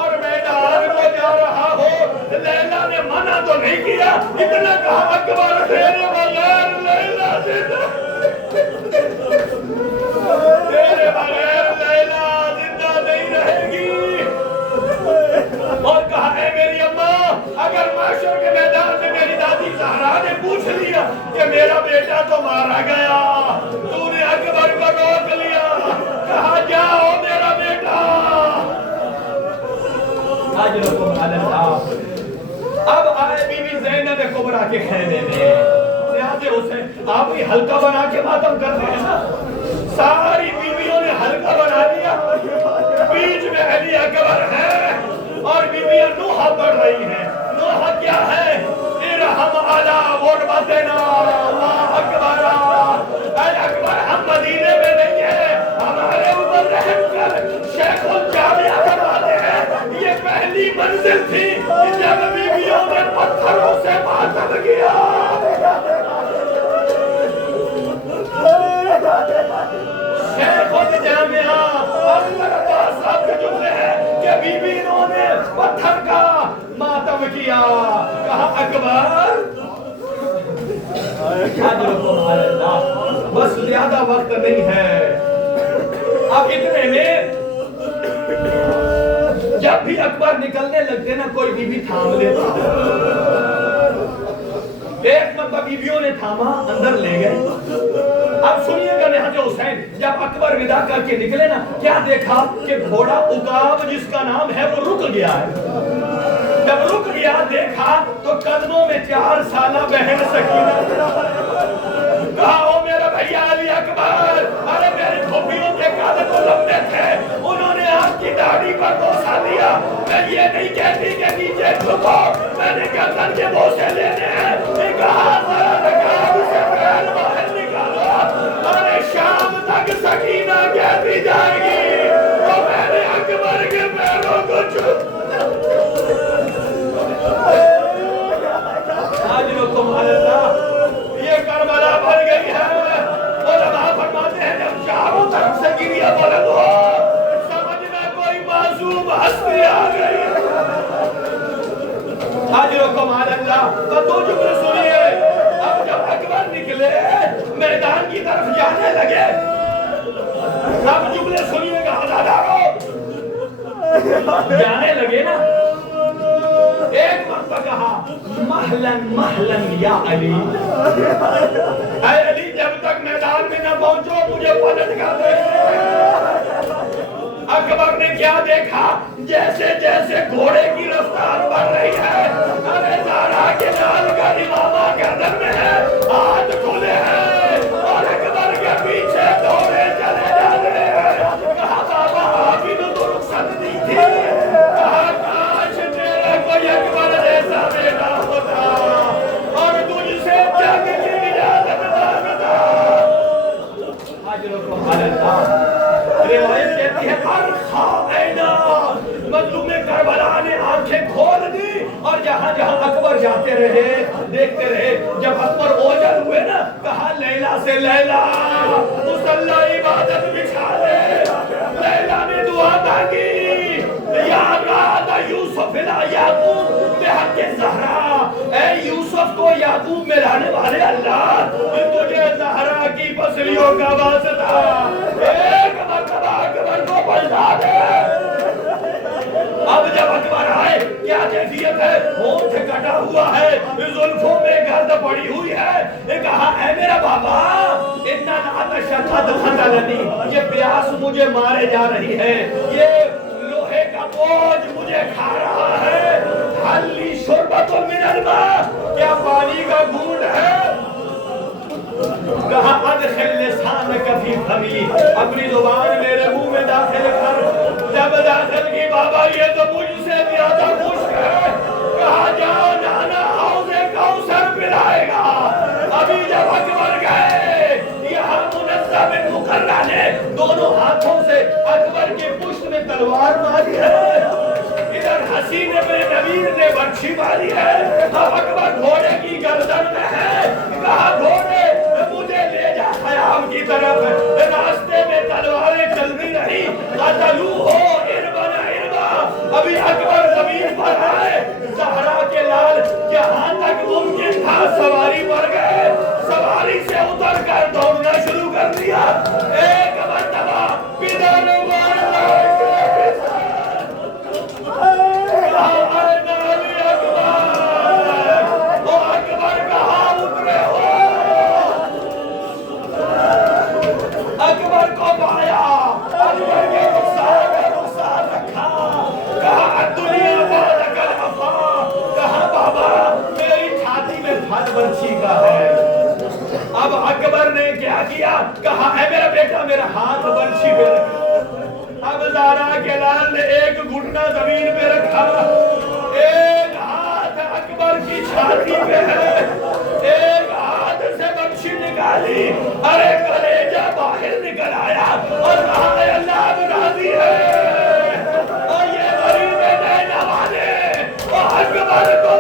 اور میدان کو جا رہا ہو، لیلا نے منع تو نہیں کیا، اتنا کہا اکبر تیرے بغیر لیلا زندہ، تیرے بغیر لیلا زندہ نہیں رہے گی، اور کہا اے میری اماں اگر معاشر کے میدان میں میری دادی زہرا نے پوچھ لیا کہ میرا بیٹا تو مارا گیا، تو نے اکبر کو روک لیا، کہا جاؤ میرا بیٹا، اجرکم علی اللہ۔ اب آئے بی بی زینب کبریٰ کے خیمے میں، لہذا اسے آپ ہی حلقہ بنا کے ماتم کرتے ہیں نا، ساری بیویوں نے حلقہ بنا لیا، بیچ میں علی اکبر ہے اور بیویاں نوحہ پڑھ رہی ہیں، نوحہ کیا ہے؟ ارحم علی غربتنا اللہ اکبر، اے اکبر ہم مدینے میں نہیں ہیں، ہمارے اوپر رحم کر، شیخ الجامعہ فرماتے ہیں یہ پہلی منزل تھی جب بیویوں نے پتھروں سے ماتم کیا، شیخ الجامعہ اکبر عباس صاحب کے جملے ہیں کہ بیویوں نے پتھر کا ماتم کیا، کہا اکبر اجرکم علی اللہ، بس زیادہ وقت نہیں ہے، اب اتنے میں جب بھی اکبر نکلنے لگتے نا کوئی بی بی تھام لیتا، ایک مرتبہ بیویوں نے تھاما اندر لے گئے، اب سنیے گا نہج حسین جب اکبر ودا کر کے نکلے نا کیا دیکھا کہ گھوڑا عقاب جس کا نام ہے وہ رک گیا ہے، جب رک گیا دیکھا تو قدموں میں 4 سالہ بہن سکینہ، کہا او میرا بھیا علی اکبر، ارے میری پھوپھیوں کے قدم لمبے تھے، انہوں نے آپ کی داڑھی پر بوسہ دیا، میں یہ نہیں کہتی کہ نیچے جھکو، میں نے گردن کے بوسے لینے ہیں، کہا ذرا رکاب سے پیر باہر نکالو، ارے شام تک سکینہ کہتی جائے گی تو میں نے اکبر کے پیروں کو چھو، اجرکم علی اللہ، یہ کربلا بن گئی ہے، علماء فرماتے ہیں جب چاروں طرف سے گریہ بلند ہو سمجھنا کوئی معصوم ہستی آ گئی، اجرکم علی اللہ۔ تو دو جملے سنیے، اب جب اکبر نکلے میدان کی طرف جانے لگے، اب جملے سنیے گا ہزاداروں، جانے لگے نا، ایک مرتبہ کہا محلن محلن یا علی، اے علی جب تک میدان میں نہ پہنچو مجھے پلٹ کر دے، اکبر نے کیا دیکھا جیسے جیسے گھوڑے کی رفتار بڑھ رہی ہے، ارے زہرا کے لال کا امامہ گردن میں ہے، ہاتھ کھلے ہیں اور اکبر کے پیچھے دوڑے چلے جا رہے ہیں، کہا بابا آپ ہی تو رخصت دی تھی، کہا کاش تیرا کوئی اکبر جیسا بیٹا ہوتا اور تجھ سے جنگ کی اجازت مانگتا، اجرکم علی اللہ۔ روایت کہتی ہے ارخا اینا، مظلوم کربلا نے آنکھیں کھول دی اور جہاں جہاں اکبر جاتے رہے دیکھتے رہے. جب اکبر اوجل ہوئے نا کہا لیلا سے لیلا مصلی عبادت بچھا لے. لیلا نے دعا مانگی یا راد یوسف لا یعقوب بحق زہرا، اے یوسف کو یعقوب میں لانے والے اللہ تجھے زہرا کی پسلیوں کا واسطہ ایک مرتبہ اکبر کو پلٹا دے. اب جب اکبر آئے کیا کیفیت ہے؟ ہونٹ کٹا ہوا ہے، زلفوں میں گرد پڑی ہوئی ہے. کہا اے میرا بابا ان العطش قد قتلنی، یہ پیاس مجھے مارے جا رہی ہے، یہ لوہے کا بوجھ مجھے کھا رہا ہے. حل لی شربۃ من الماء، کیا پانی کا گھونٹ ہے؟ کہا ادخل لسانک فی فمی، اپنی زبان میرے منہ میں داخل کر. جب داخل کی بابا یہ تو مجھ سے زیادہ خشک ہے. کہا جاؤ نانا حوض کوثر پلائے گا. ابھی جب اکبر گئے یہاں منزہ بن مقرہ نے دونوں ہاتھوں سے اکبر کی پشت میں تلوار ماری ہے، ادھر حسین ابن نویر نے برچھی ماری ہے. اب اکبر گھوڑے کی گردن میں ہے. کہا گھوڑے مجھے لے جا خیام کی طرف. راستے میں تلواریں چلتی رہی. قتلو ہو اربن اربا. ابھی اکبر زمین پر آئے. زہرا کے لال جہاں تک ممکن تھا سواری پر گئے، سواری سے اتر کر دوڑنا شروع کر دیا. ایک مرتبہ پدر اکبر کو پایا، اکبر کے رخسار رکھا. کہا دنیا بارک الوفا. کہا بابا میری چھاتی میں پھل برچھی کا ہے. اب اکبر نے کیا کیا؟ کہا اے میرا بیٹا میرا ہاتھ برچھی پہ رکھا. اب زہرا کے لال نے ایک گھٹنا زمین پہ رکھا، ایک ہاتھ اکبر کی چھاتی پہ ہے، ایک ہاتھ سے برچھی نکالی. ارے کلیجہ باہر نکل آیا اور کہا اے اللہ اب راضی ہے. اور یہ غریب نینوا نے اکبر کو